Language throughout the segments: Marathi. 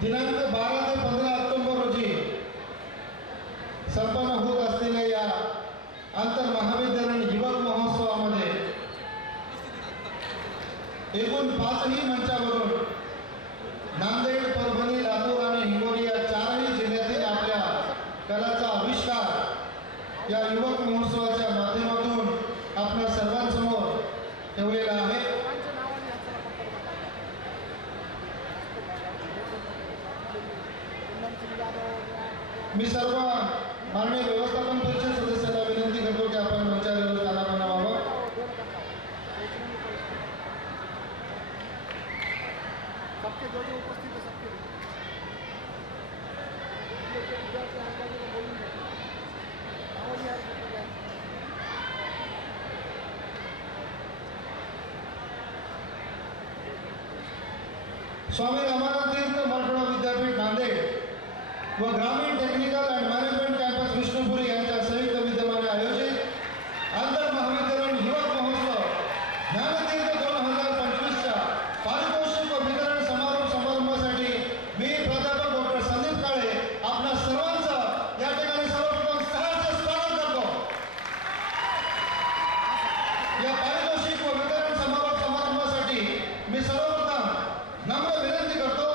दिनांक 12 ते 15 ऑक्टोबर रोजी संपन्न होत असलेल्या या आंतर महाविद्यालयीन युवक महोत्सवामध्ये एकूण 5ही मंचावरून नांदेड, परभणी, लातूर आणि हिंगोली या 4ही जिल्ह्यातील आपल्या कलाचा आविष्कार या युवक महोत्सवाच्या माध्यमातून आपल्या सर्वांसमोर ठेवलेला आहे। मी सर्व माननीय व्यवस्थापन परिषद सदस्यांना विनंती करतो की आपण मंचावर स्थानापन्न व्हावं। सबके जो उपस्थित है सबके स्वामी रामानंद तीर्थ मराठवाडा विद्यापीठ नांदेड व ग्रामीण technical and management campus Vishnupuri यांच्या संयुक्त विद्यमाने आयोजित आंतर महाविद्यालयीन युवक महोत्सव ज्ञानतीर्थ 2025च्या पारितोषिक व वितरण समारंभासाठी मी प्राध्यापक डॉक्टर संदीप काळे आपल्या सर्वांचं या ठिकाणी सर्वप्रथम सहर्ष स्वागत करतो। या पारितोषिक व वितरण समारंभासाठी मी सर्वप्रथम नम्र विनंती करतो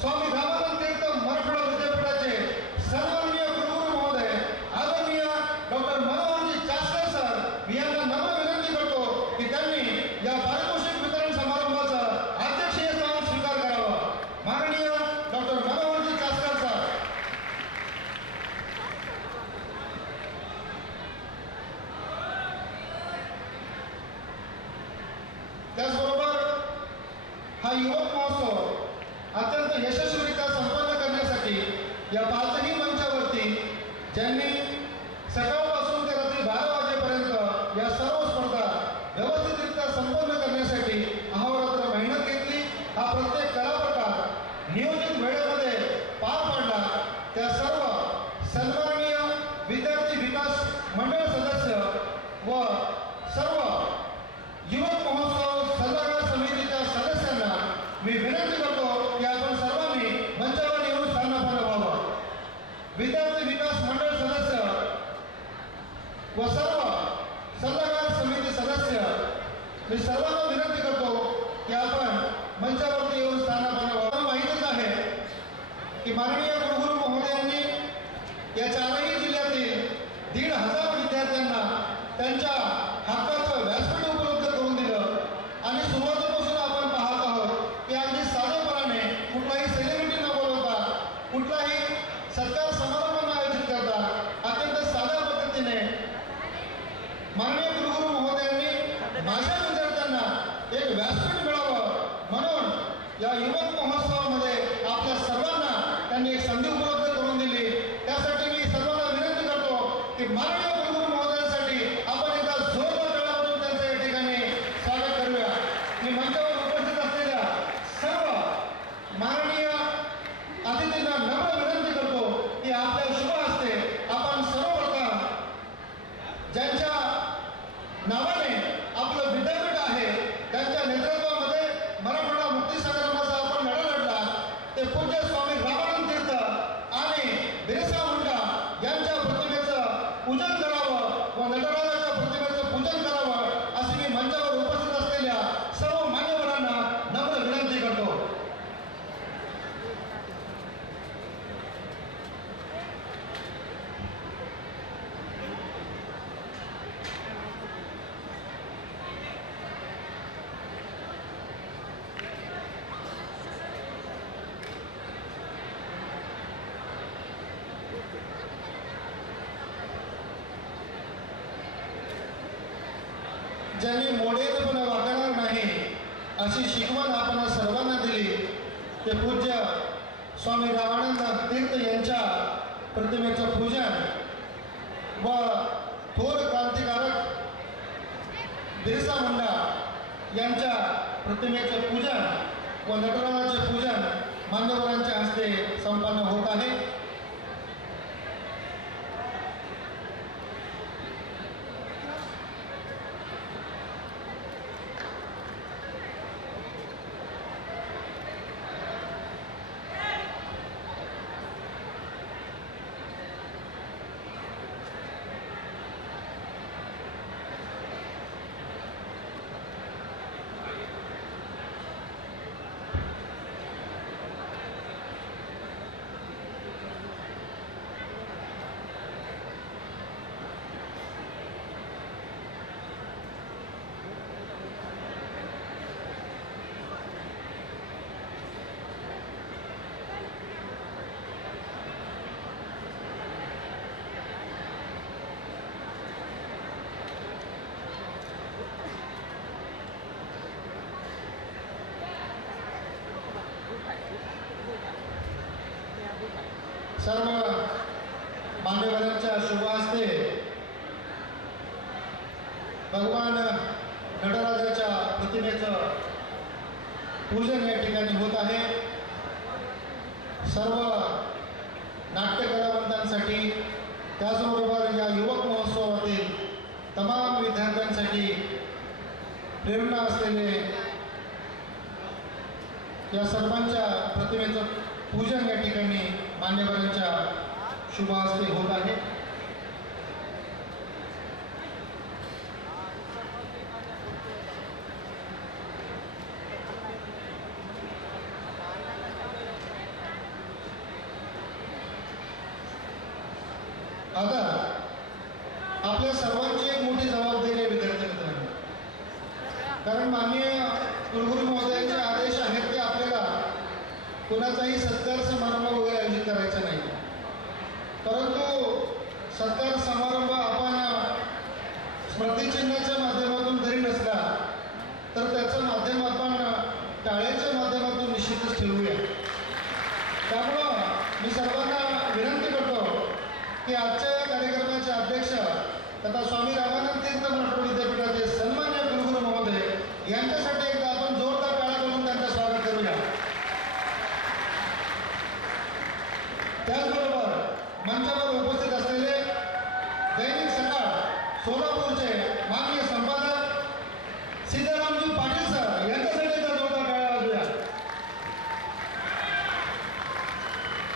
स्वामी रामानंद तीर्थ मराठवाडा विद्यापीठाचे सन्माननीय कुलगुरू महोदय आदरणीय डॉक्टर मनोहरजी चासकर सर यांना नम्र विनंती करतो की त्यांनी या पारितोषिक वितरण समारंभाचा अध्यक्षीय स्थान स्वीकार करावा। माननीय डॉक्टर मनोहरजी चासकर सर। त्याचबरोबर हा युवक महोत्सव अत्यंत यशस्वीरित्या संपन्न करण्यासाठी या 5ही मंचावरती ज्यांनी सकाळपासून ते रात्री 12 वाजेपर्यंत या सर्व स्पर्धा व्यवस्थितरित्या संपन्न करण्यासाठी अहोरात्र मेहनत घेतली, हा प्रत्येक कला प्रकार नियोजित वेळेमध्ये पार पाडला, त्या सर्व सन्माननीय विद्यार्थी विकास मंडळ सदस्य व सर्व युवक महोत्सव सल्लागार समितीच्या सदस्यांना मी विनंती करतो की आपण सर्वांनी मंचावर येऊन स्थानापन्न व्हावं। विद्यार्थी विकास मंडळ सदस्य व सर्व सल्लागार समिती सदस्य मी सर्वांना विनंती करतो की आपण मंचावरती येऊन स्थानापन्न व्हावं। माहितीच आहे की माननीय कुलगुरू महोदयांनी या 4ही जिल्ह्यातील 1,500 विद्यार्थ्यांना त्यांच्या हक्काचं व्यासपीठ उपलब्ध करून दिलं आणि सुरुवातीपासून आपण पाहत आहोत की अगदी साधेपणाने कुठलाही सेलिब्रिटी न बोलवता कुठलाही सत्कार समारंभ आयोजित करता अत्यंत साध्या पद्धतीने माननीय कुलगुरू महोदयांनी माझ्या विद्यार्थ्यांना एक व्यासपीठ मिळावं म्हणून या युवक महोत्सवामध्ये आपल्या सर्वांना त्यांनी एक संधी उपलब्ध करून दिली। त्यासाठी मी सर्वांना विनंती करतो की माननीय कुलगुरू महोदयांसाठी आपण एकदा जोरदार टाळ्या वाजवून त्यांचं या ठिकाणी स्वागत करूया। मी मंचावर उपस्थित असलेल्या सर्व माननीय अतिथींना नम्र विनंती करतो की आपल्या शुभ हस्ते आपण सर्वप्रथम ज्यांच्या नावाने आपलं विद्यापीठ आहे त्यांच्या नेतृत्वामध्ये मराठवाडा मुक्ती संग्रामाचा आपण लढा लढला ते पूज्य स्वामी रामानंद तीर्थ आणि बिरसा मुंडा यांच्या प्रतिमेचं पूजन करावं व नटराजाच्या प्रतिमेचं पूजन करावं अशी मी मंचावर उपस्थित असलेल्या सर्व मान्यवरांना नम्र विनंती करतो। ज्यांनी मोडेलपणा वागणार नाही अशी शिकवण आपण सर्वांना दिली ते पूज्य स्वामी रामानंद तीर्थ यांच्या प्रतिमेचं पूजन व थोर क्रांतिकारक बिरसा मुंडा यांच्या प्रतिमेचं पूजन व नटराजाचे पूजन मान्यवरांच्या हस्ते संपन्न होत आहे। सर्व मान्यवरांच्या शुभ हस्ते भगवान नटराजाच्या प्रतिमेचं पूजन या ठिकाणी होत आहे. सर्व नाट्यकलावंतांसाठी त्याचबरोबर या युवक महोत्सवातील तमाम विद्यार्थ्यांसाठी प्रेरणा असलेले या सर्वांच्या प्रतिमेचं पूजन या ठिकाणी मान्यवरांच्या शुभ हस्ते होत आहे. आता आपल्या सर्वांची एक मोठी जबाबदारी आहे विद्यार्थी मित्रांनो, कारण माननीय कुलगुरू महोदयांचे आदेश आहेत ते आपल्याला कोणाचाही सत्कार समारंभ वगैरे आयोजित करायचा नाही. परंतु सत्कार समारंभ आपण स्मृतिचिन्हाच्या माध्यमातून जरी नसला तर त्याचं माध्यम आपण टाळ्याच्या माध्यमातून निश्चितच ठेवूया. त्यामुळं मी सर्वांना विनंती करतो की आजच्या या कार्यक्रमाचे अध्यक्ष तथा स्वामी रामानंद तीर्थ मराठवाडा विद्यापीठाचे सन्मान्य कुलगुरू महोदय यांच्यासाठी एकदा आपण जोरदार टाळ्या करून त्यांचं स्वागत करूया. त्याचबरोबर मंचावर उपस्थित असलेले दैनिक सकाळ सोलापूरचे माननीय संपादक सिद्धारामजी पाटील सर यांच्यासाठी एकदा जोरदार टाळ्या वाजूया.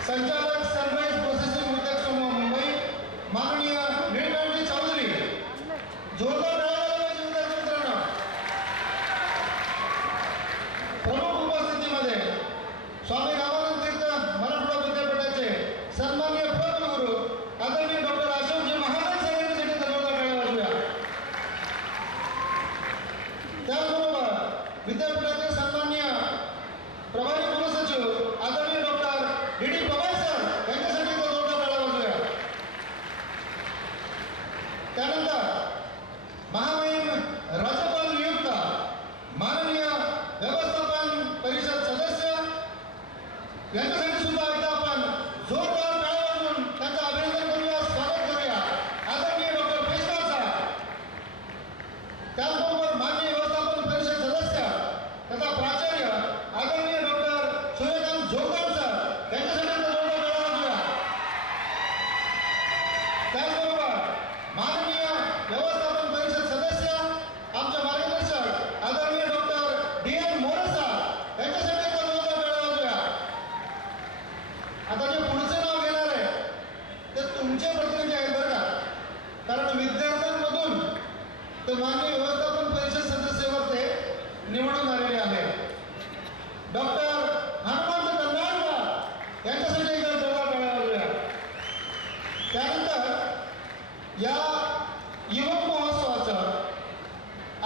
संचालक सनराइज प्रोसेसिंग उद्योग समूह मुंबई माननीय नीलकंठजी चौधरी, जोरदार टाळ्या वाजवायची विद्यार्थी मित्रांनो. प्रमुख उपस्थितीमध्ये स्वामी रामानंद तीर्थ मराठवाडा विद्यापीठाचे सन्मान्य प्रकुलगुरू आदरणीय डॉक्टर अशोकजी महाराज सर यांच्यासाठी जोरदार टाळ्या वाजवूया. त्याचबरोबर विद्यापीठाचे सन्मान्य प्रभारी कुलसचिव आदरणीय डॉक्टर डी पवार सर यांच्यासाठी जोरदार टाळ्या वाजवूया. त्यानंतर महामहिम राज्यपाल नियुक्त माननीय व्यवस्थापन परिषद सदस्य यांच्यासाठी सुद्धा एकदा आपण जोरदार टाळ्या वाजवून त्यांचं अभिनंदन करूया, स्वागत करूया. आदरणीय डॉक्टर पेशकार सर, त्याचबरोबर माननीय व्यवस्थापन परिषद सदस्य तथा प्राचार्य आदरणीय डॉक्टर सूर्यकांत जोगदार सर यांच्यासाठी एकदा जोरदार टाळ्या वाजवूया. त्याचबरोबर माननीय व्यवस्थापन परिषद सदस्य आमचे मार्गदर्शक आदरणीय डॉक्टर डी.एन. मोरे सर यांच्यासाठी एकदा जोरदार टाळ्या वाजवूया. आता जे पुढचं नाव घेणार आहे ते तुमचे प्रतिनिधी आहेत बरं का, कारण विद्यार्थ्यांमधून ते माननीय व्यवस्थापन परिषद सदस्यावर ते निवडून आलेले आहेत. डॉक्टर हनुमंत कंधारकर यांच्यासाठी एकदा जोरदार टाळ्या वाजवूया. त्यानंतर या युवक महोत्सवाचं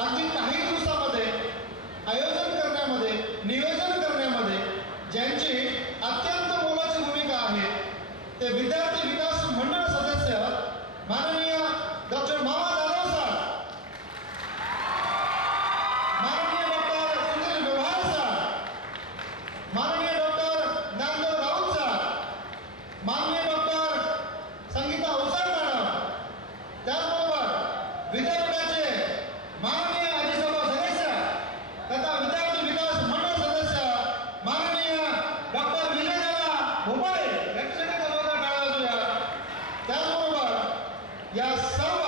अगदी काही दिवसामध्ये आयोजन करण्यामध्ये, नियोजन करण्यामध्ये ज्यांची अत्यंत मोलाची भूमिका आहे ते विद्यार्थी विकास मंडळ सदस्य माननीय डॉक्टर मामा जाधव सर, माननीय डॉक्टर सुनील व्यवहार सर, माननीय डॉक्टर ज्ञानदेव राऊत सर, माननीय डॉक्टर संगीता ओसाड मॅडम, त्याचबरोबर विद्यापीठाचे माननीय अधिसभा सदस्य तथा विद्यार्थी विकास मंडळ सदस्य माननीय डॉक्टर विजयदादा भोपाळे यांच्यासाठी जोरदार टाळ्या वाजवूया. त्याचबरोबर या सर्व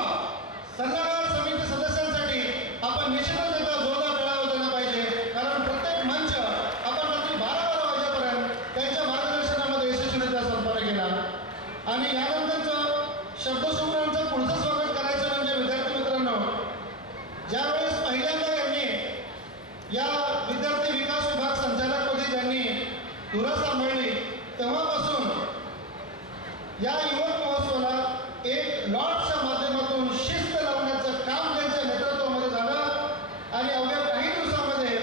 सल्लागार समिती सदस्यांसाठी आपण निश्चितच एकदा जोरदार टाळ्या वाजवल्या पाहिजे, कारण प्रत्येक मंच आपण रात्री 12 वाजेपर्यंत त्यांच्या मार्गदर्शनामध्ये यशस्वीरित्या संपन्न केला. आणि यानंतरचं शब्दसुमरांचं पुढचं स्वागत करायचं म्हणजे विद्यार्थी मित्रांनो, ज्यावेळेस पहिल्यांदा यांनी या विद्यार्थी विकास विभाग संचालकपदी ज्यांनी धुरा सांभाळली तेव्हापासून या युवक महोत्सवाला एक लॉटच्या माध्यमातून शिस्त लावण्याचं काम त्यांच्या नेतृत्वामध्ये झालं. आणि अवघ्या काही दिवसामध्ये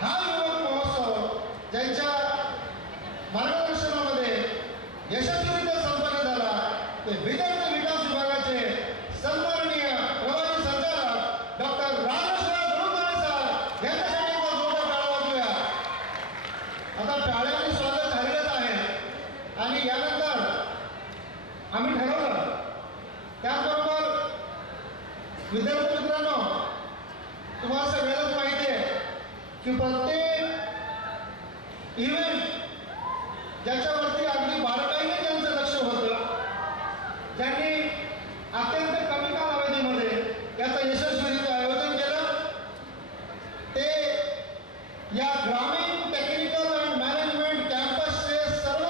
हा युवक महोत्सव ज्यांच्या मार्गदर्शनामध्ये यशस्वीरित्या संपन्न झाला ते विद्यार्थी विकास विभागाचे सन्माननीय प्रभारी संचालक डॉक्टर राजेश्वर गुरुकारे सर यांच्यासाठी एकदा जोरदार टाळ्या वाजवूया. आता टाळ्यांनी स्वागत झालेलंच आहे आणि यानंतर की प्रत्येक इव्हेंट ज्याच्यावरती अगदी बारकाईने त्यांचं लक्ष होतं, ज्यांनी अत्यंत कमी कालावधीमध्ये याचं यशस्वीरित्या आयोजन केलं, ते या ग्रामीण टेक्निकल अँड मॅनेजमेंट कॅम्पसचे सर्व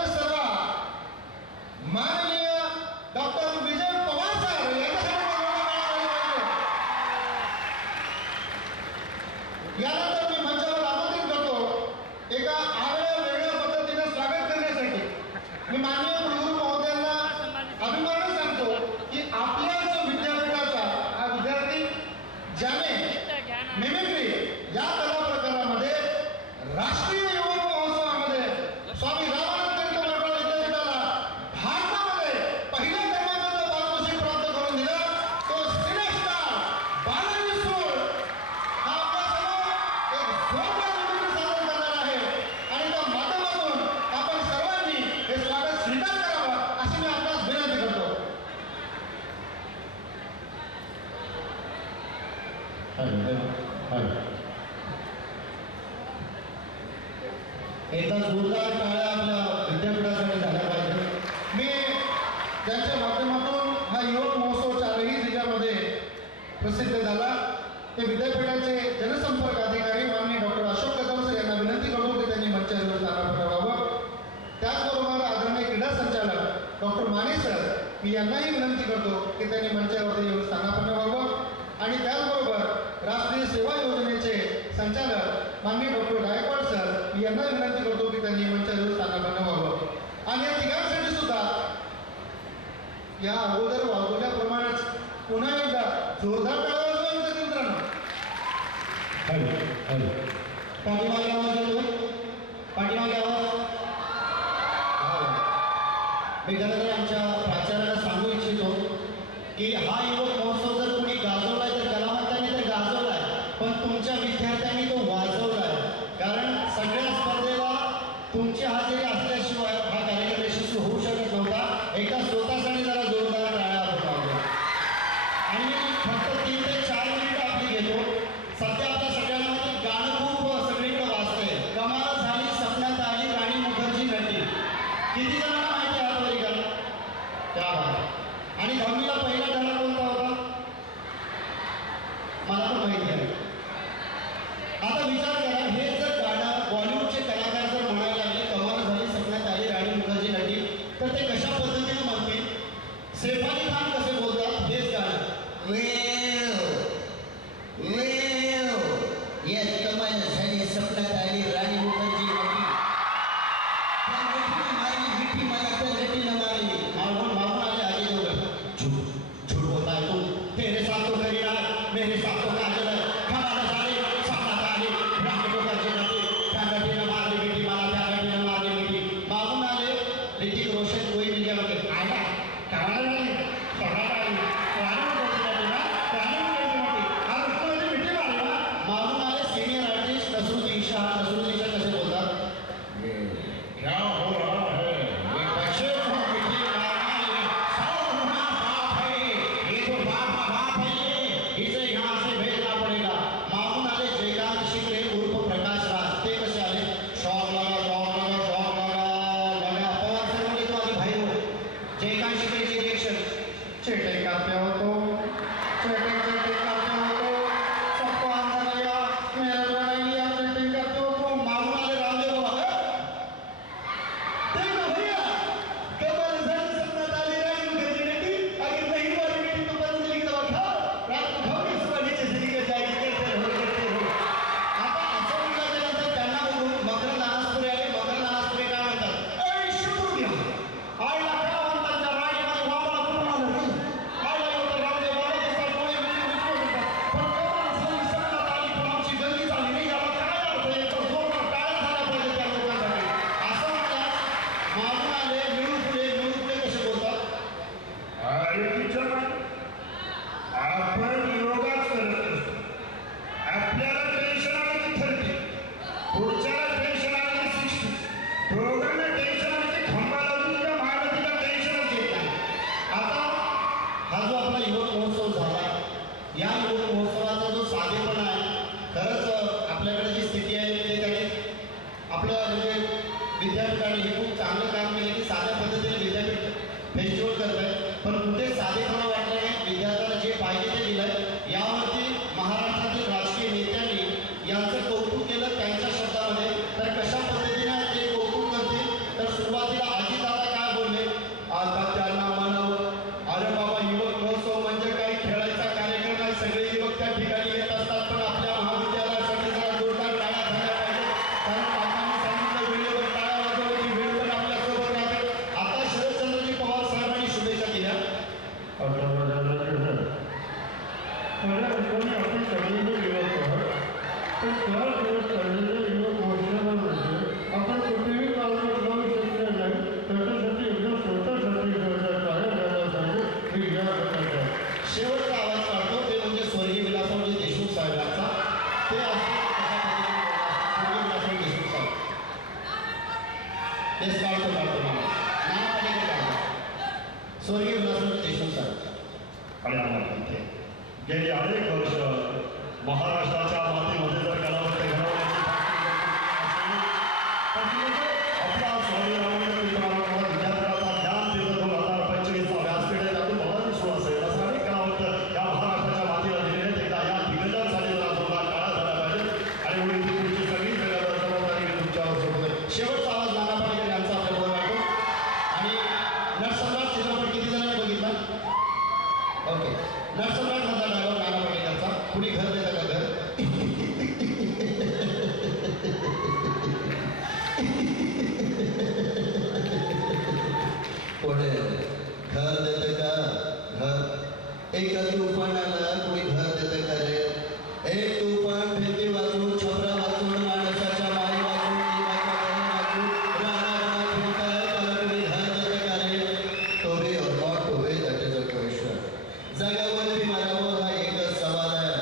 माननीय डॉक्टर विजय पवार सर यानंतर मी मंचावर आमंत्रित करतो एका आगळ्या वेगळ्या पद्धतीने स्वागत करण्यासाठी. मी माननीय कुलगुरू महोदयांना अभिमानाने सांगतो की आपल्याच विद्यापीठाचा हा विद्यार्थी ज्याने मिमिक्री या कला प्रकारामध्ये राष्ट्रीय युवक महोत्सवामध्ये स्वामी रामानंद तीर्थ मराठवाडा विद्यापीठाला भारतामध्ये पहिल्या क्रमांकाचं पारितोषिक प्राप्त करून दिलं, तो सिनेस्टार बालाजी सूळ हा आपल्यासमोर एक जोरदार मिमिक्री सादर करणार आहे आणि त्या माध्यमातून आपण सर्वांनी हे स्वागत स्वीकार करावं अशी मी आपल्यास विनंती करतो. एकदा जोरदार टाळ्या आपल्या विद्यापीठासाठी झाल्या पाहिजे. मी त्यांच्या माध्यमातून हा युवक महोत्सव 4ही जिल्ह्यामध्ये प्रसिद्ध झाला. ते विद्यापीठाचे जनसंपर्क अधिकारी माननीय डॉक्टर अशोक कदम सर यांना विनंती करतो की त्यांनी मंचावर स्थानापन्न व्हावं. त्याचबरोबर आदरणीय क्रीडा संचालक डॉक्टर माने सर मी यांनाही विनंती करतो की त्यांनी मंचावरती येऊन स्थानापन्न व्हावं. आणि त्याचबरोबर राष्ट्रीय सेवा योजनेचे संचालक माननीय डॉक्टर गायकवाड सर मी यांना विनंती करतो की त्यांनी मंचावर स्थानापन्न व्हावं. आणि या तिघांसाठी सुद्धा या अगोदर वागवल्याप्रमाणेच पुन्हा एकदा जोरदार टाळ्या वाजवायचं मित्रांनो. पाठीमागे आवाज येतो, पाठीमागे आवाज. मी खरं तर आमच्या प्राचार्याला सांगू इच्छितो की हा युवक महोत्सव जर कोणी गाजवलाय तर कलावंतांनी तर गाजवलाय, पण तुमच्या विद्यार्थ्यांनी तो वाजवलाय. कारण सगळ्या स्पर्धेला तुमची हजेरी असल्याशिवाय हा कार्यक्रम यशस्वी होऊ शकत नव्हता. एकदा स्वतःसाठी जरा जोरदार टाळ्या वाजवा. आणि मी फक्त 3 ते 4 मिनिटं आपली घेतो. सध्या आपल्या सगळ्यांमध्ये गाणं खूप सगळीकडे वाजतंय. कमाल झाली सपनात आली राणी मुखर्जी नटी. किती जणांना माहिती आहे हा वरी गाणं? त्या आणि 10वीला पहिला धडा कोणता होता? मला पण माहिती आहे. आता विचार करा, हे जर गाणं बॉलिवूडचे कलाकार जर म्हणायला लागले कमाल झाली सपनात आली राणी मुखर्जी नटी, तर ते कशा पद्धतीने म्हणतील? सैफ अली खान कसे बोलतात हेच गाणं? कमाल झाली सपनात आली राणी मुखर्जी नटी. त्या नटीने मारली मिठी मला त्या नटीने मारली. मागून आले आगे दोघं. झूठ होता है तुम, तेरे साथ तो करीना मेरे साथ तो काजल है. कमाल झाली सपनात आली राणी मुखर्जी नटी. त्या नटीने मारली मिठी मला त्या नटीने मारली मिठी. मागून आले ऋतिक रोशन कोई मिल गया म्हणजे आला कमाल झाली सपनात आली राणी मुखर्जी नटी ना राणी मुखर्जी नटी. हा मिठी मारली ना. मागून आले सिनियर आर्टिस्ट नसरुद्दीन शाह गेली अनेक वर्ष महाराष्ट्राच्या मातीमध्ये जर कलावंत घडवण्याची आपला स्वामी रामानंद विद्यापीठाचा ज्ञान तीर्थ 2025 व्यासपीठ आहे, त्यातून मला दिसू असेल असं अनेक कलावंत या महाराष्ट्राच्या मातीला दिलेले आहेत. एकदा या दिग्गजांसाठी जरा जोरदार काळा झाला पाहिजे आणि उडी पुढची सगळी जबाबदारी मी तुमच्यावर सोडतोय. शेवटचा आवाज नाना पाटेकर यांचा आपल्याबरोबर वाटतो. आणि नटसम्राट चित्रपट किती जणांनी बघितला? ओके, नटसम्राट मधला डायलॉग नाना पाटेकरचा, कुणी घर देतं का घर? पुढे घर देतं का घर? एका तुफानाला कोणी घर देतं का रे? एक तुफान भिंती वाजवून, छपरा वाजवून, माणसाच्या माई वाजवून, देवाच्या घरी वाजवून, रानारानात फिरताय, त्याला कोणी घर देतं का रे? To be or not to be, that is a question. जगावरती मरावं हा एकच सवाल आहे.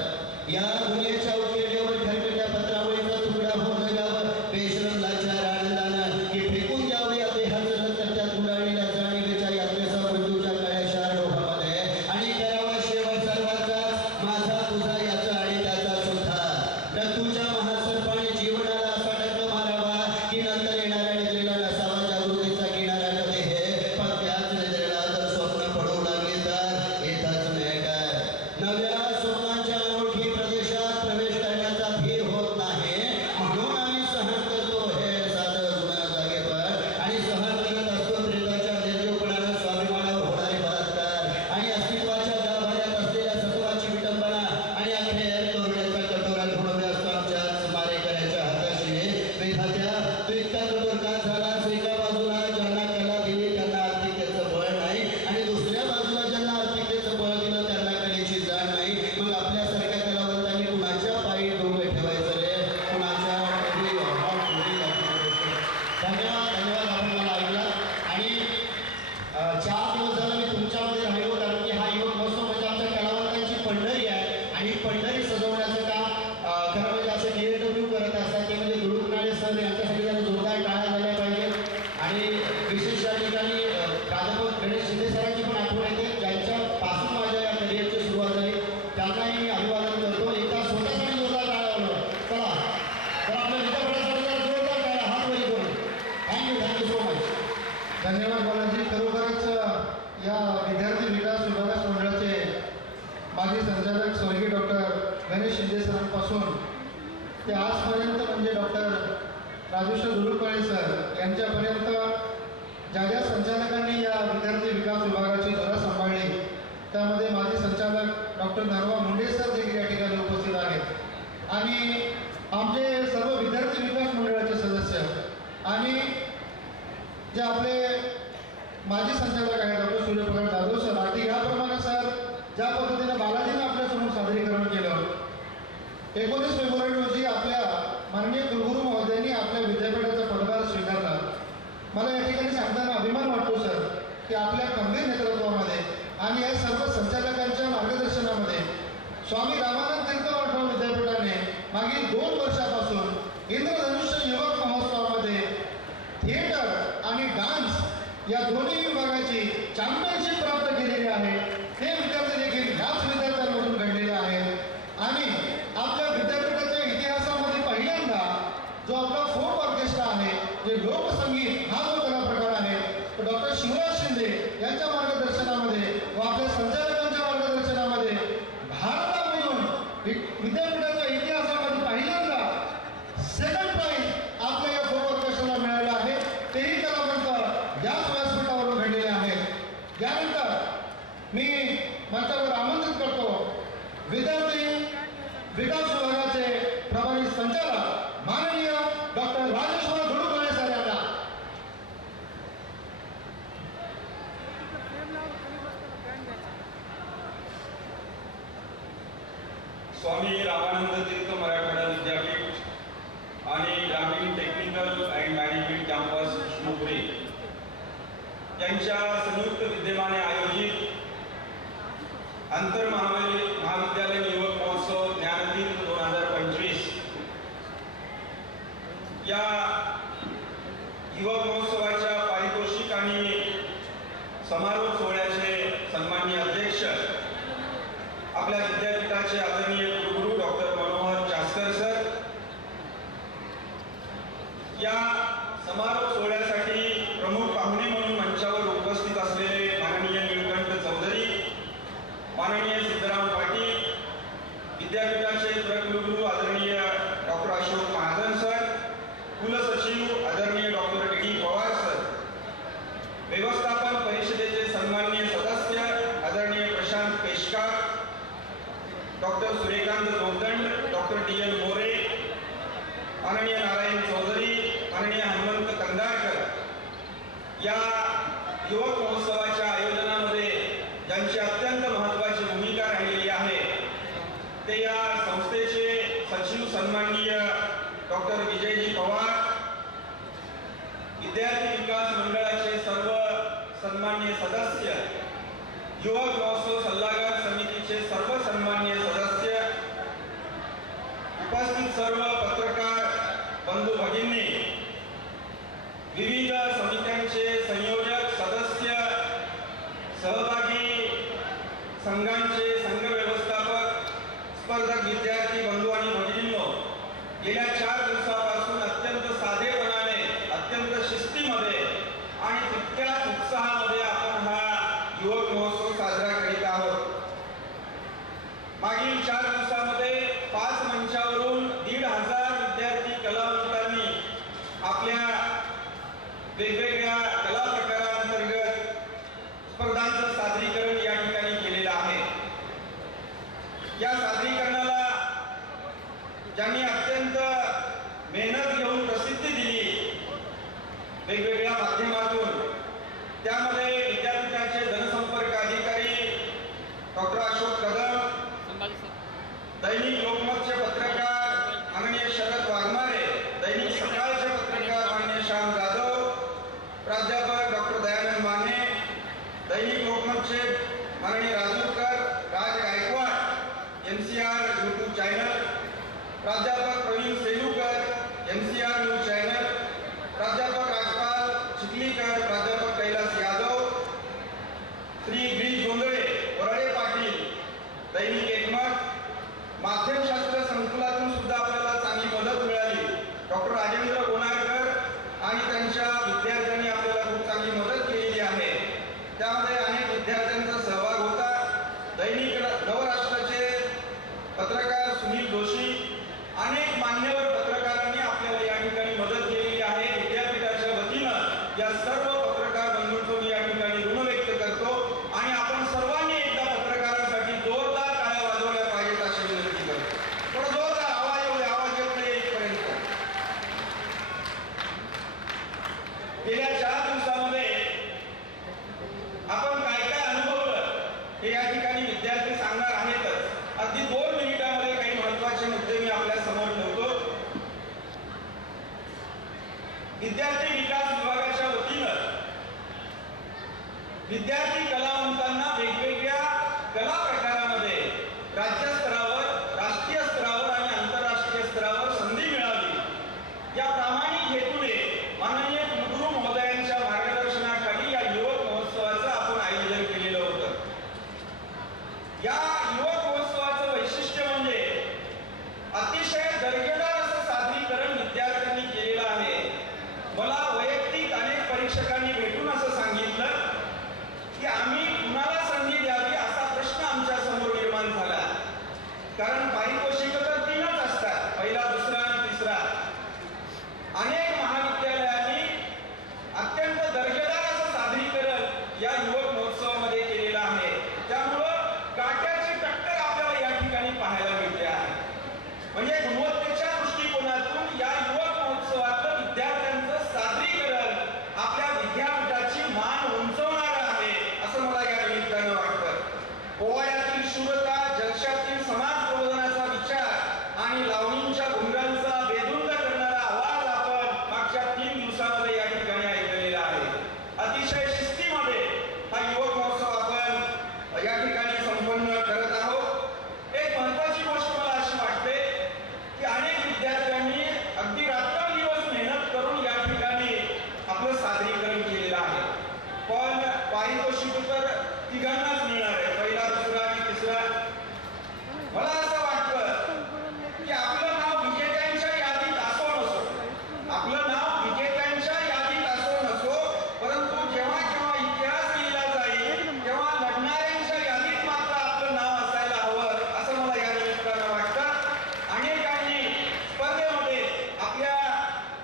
या दुनियेच्या उकेड्यावर खरकट्या पत्रावळीचा तुकडा होऊन जगावर बेशरम लाचार आनंदानं की फेकून द्यावे या देहाचं नंतर त्यात उडालेल्या जाणीवेच्या यात्रेचा मृत्यूच्या काळ्याशार डोहामध्ये आणि करावा शेवट सर्वांचाच, माझा तुझा याचा आणि त्याचा सुद्धा. तुझ्या महासर्पाने जीवनाला असा डंक मारावा की नंतर येणाऱ्या निद्रेला नसावा जागृतीचा किनारा कधी हे, पण त्याच निद्रेला जर स्वप्न पडू लागली तर येताच नाही काय. नव्या स्वप्नांच्या अनोळखी प्रदेशात प्रवेश करण्याचा धीर होत नाही, म्हणून आम्ही सहन करतो हे साधं जुन्या जागेवर आणि सहन करत असतो प्रेताच्या निर्जीवपणानं स्वाभिमानावर होणारे बलात्कार आणि अस्तित्वाच्या गाभाऱ्यात असलेल्या सत्वाची विटंबना आणि अखेर करुण्याचा कटोरा घेऊन व्यस्त आमच्याच मारेकऱ्याच्या हाताशी. विधात्या तू इतका कठोर का झालास? एका बाजूला ज्यांना कला दिली त्यांना आर्थिकतेचं बळ नाही आणि दुसऱ्या बाजूला ज्यांना आर्थिकतेचं बळ दिलं त्यांना कलेची जाण नाही. मग आपल्यासारख्या कलावंतांनी कुणाच्या पायी डोंगे ठेवायचं रे? कुणाच्या धन्यवाद. धन्यवाद आपण मला ऐकला. आणि 4 दिवस झालं मी तुमच्यामध्ये राहिलो, कारण की हा युवक महोत्सव म्हणजे आमच्या कलावंतांची पंढरी आहे आणि पंढरी सजवण्याचं काम खरं म्हणजे असं DLW करत असतात ते म्हणजे दुरुक नाळे सर यांच्यासाठी जरा जोरदार टाळ्या झाल्या पाहिजेत. आणि विशेष या ठिकाणी प्राध्यापक गणेश शिंदे सरांची पण आठवण येते, ज्यांच्यापासून माझ्या या करिअरची सुरुवात झाली. त्यांनाही मी अभिवादन करतो. एकदा स्वतःसाठी जोरदार टाळ्या होणार. चला तर आपल्या विद्यापीठासाठी जरा जोरदार टाळ्या हात वरी करून. Thank you so much. धन्यवाद बालाजी. खरोखरच या विद्यार्थी विकास विभागास मंडळाचे माजी संचालक स्वर्गीय डॉक्टर गणेश शिंदे सरांपासून ते आजपर्यंत म्हणजे डॉक्टर राजेश्वर दुरुकवाळे सर यांच्यापर्यंत ज्या ज्या संचालकांनी या विद्यार्थी विकास विभागाची धुरा सांभाळली, त्यामध्ये माजी संचालक डॉक्टर नरवा मुंडे सर देखील या ठिकाणी उपस्थित आहेत आणि आमचे सर्व विद्यार्थी विकास मंडळाचे सदस्य आणि जे आपले माजी संचालक आहेत डॉक्टर सूर्यप्रकाश जाधव सर. आणि याप्रमाणे सर ज्या पद्धतीने बालाजीने आपल्यासमोर सादरीकरण केलं, 19 फेब्रुवारी रोजी आपल्या माननीय कुलगुरू महोदयांनी आपल्या विद्यापीठाचा पदभार स्वीकारला. मला या ठिकाणी सांगताना अभिमान वाटतो सर की आपल्या खंबीर नेतृत्वामध्ये आणि या सर्व संचालकांच्या मार्गदर्शनामध्ये स्वामी रामानंद तीर्थ मराठवाडा विद्यापीठाने मागील 2 वर्षापासून इंद्रधनुष्य युवक महोत्सवामध्ये थिएटर आणि डान्स या दोन्ही विभागाची चॅम्पियनशिप प्राप्त केलेली आहे. हे विद्यार्थी देखील ह्याच विद्यार्थ्यांमधून घडलेले आहेत आणि आपल्या विद्यापीठाच्या इतिहासामध्ये पहिल्यांदा जो आपला फोक ऑर्केस्ट्रा आहे, जे लोकसंगीत हा जो कला प्रकार आहे, तो डॉक्टर शिवराज शिंदे यांच्या मार्गदर्शनामध्ये व आपल्या संचालकांच्या मार्गदर्शनामध्ये भारतामधून विद्यापीठाच्या इतिहासामध्ये पहिल्यांदा 2nd प्राइज आपल्या या फोक ऑर्केस्ट्राला मिळालं आहे. तेही कलावंत याच व्यासपीठावरून घडलेले आहेत. यानंतर मी मंचावर आमंत्रित करतो विद्यार्थी विकास विभागाचे प्रभारी संचालक माननीय डॉक्टर राजेश्वर दुरुकवाळे सर यांना. स्वामी रामानंद तीर्थ मराठवाडा विद्यापीठ आणि ग्रामीण technical and management campus Vishnupuri यांच्या संयुक्त विद्यमाने आयोजित आंतर महाविद्यालय युवक महोत्सव ज्ञानतीर्थ 2025 या युवक महोत्सवाच्या पारितोषिक आणि समारोप सोहळ्याचे सन्माननीय अध्यक्ष आपल्या विद्यापीठ या समारोप सोहळ्यासाठी प्रमुख पाहुणे म्हणून मंचावर उपस्थित असलेले माननीय निळकंठ चौधरी, माननीय सिद्धराम पाटील, विद्यापीठाचे कुलगुरू आदरणीय डॉक्टर अशोक महाजन सर, कुलसचिव आदरणीय डॉक्टर डी पवार सर, व्यवस्थापन परिषदेचे सन्माननीय सदस्य आदरणीय Prashant Peshkar, doctor Suryakant Jogdand, doctor D L More, माननीय नारायण चौधरी, माननीय हनुमंत कंदारकर, या युवक महोत्सवाच्या आयोजनामध्ये ज्यांची अत्यंत महत्त्वाची भूमिका राहिलेली आहे ते या संस्थेचे सचिव सन्माननीय डॉक्टर विजयजी पवार, विद्यार्थी विकास मंडळाचे सर्व सन्माननीय सदस्य, युवक महोत्सव सल्लागार समितीचे सर्व सन्माननीय सदस्य, उपस्थित सर्व पत्रकार बंधू भगिनी, विविध समित्यांचे संयोजक सदस्य, सहभागी संघांचे संघ व्यवस्थापक, स्पर्धक विद्यार्थी बंधू आणि भगिनींनो, गेल्या 4 दिवसापासून अत्यंत साधेपणाने, अत्यंत शिस्तीमध्ये आणि तितक्याच उत्साहामध्ये आपण हा युवक महोत्सव साजरा करीत आहोत. मागील 4 दिवसामध्ये 5 मंचावरून 1,500 विद्यार्थी कलावंतांनी आपल्या वेगवेगळ्या कला प्रकारांतर्गत स्पर्धांचं सादरीकरण या ठिकाणी केलेलं आहे. या सादरीकरणाला ज्यांनी अत्यंत मेहनत घेऊन प्रसिद्धी दिली वेगवेगळ्या माध्यमातून, त्यामध्ये विद्यापीठाचे जनसंपर्क अधिकारी डॉक्टर अशोक कदम, दैनिक लोकमतचे पत्रकार माननीय शरद वाघमारे, दैनिक सकाळचे पत्रकार माननीय श्याम जाधव, प्राध्यापक डॉक्टर दयानंद माने, दैनिक लोकमतचे माननीय राजूरकर, राज गायकवाड, MCR यूट्यूब चॅनल, प्राध्यापक Pravin Selukar, MCR news channel, प्राध्यापक राजपाल चिखलीकर, प्राध्यापक कैलास यादव, श्री गिरीश गोंधळे, वराडे पाटील, दैनिक एकमत, माध्यमशास्त्र संकुलातून सुद्धा आपल्याला चांगली मदत मिळाली. डॉक्टर राजेंद्र गोनारकर आणि त्यांच्या विद्यार्थ्यांनी आपल्याला खूप चांगली मदत केलेली आहे. त्यामध्ये अनेक विद्यार्थ्यांचा सहभाग होता. दैनिक नवराष्ट्राचे पत्रकार सुनील जोशी, अनेक मान्यवर पत्रकारांनी आपल्याला या ठिकाणी मदत केलेली आहे. विद्यापीठाच्या वतीनं या सर्व पत्रकार बंधूंचं मी या ठिकाणी ऋण व्यक्त करतो आणि आपण सर्वांनी एकदा पत्रकारांसाठी जोरदार टाळ्या वाजवल्या पाहिजेत अशी विनंती करतो. थोडा जोरदार आवाज येऊ नये इथपर्यंत. गेल्या 4 दिवसामध्ये आपण काय काय अनुभवलं हे या ठिकाणी विद्यार्थी सांगणार आहेतच. अगदी 2 मिनिटांमध्ये काही महत्त्वाचे मुद्दे मी आपल्या समोर ठेवतो. विद्यार्थी विकास विभागाच्या वतीनं विद्यार्थी कलावंतांना वेगवेगळ्या कला प्रकारामध्ये राज्यस्तरावर, राष्ट्रीय स्तरावर आणि आंतरराष्ट्रीय स्तरावर संधी मिळावी या प्रामाणिक हेतूने माननीय कुलगुरू महोदयांच्या मार्गदर्शनाखाली या युवक महोत्सवाचं आपण आयोजन केलेलं होतं. या युवक महोत्सवाचं वैशिष्ट्य म्हणजे अतिशय दर्जेदार असं सादरीकरण विद्यार्थ्यांनी केलेलं आहे. मला वैयक्तिक अनेक परीक्षकांनी भेटून असं सांगितलं की आम्ही कुणाला संधी द्यावी असा प्रश्न आमच्या समोर निर्माण झाला.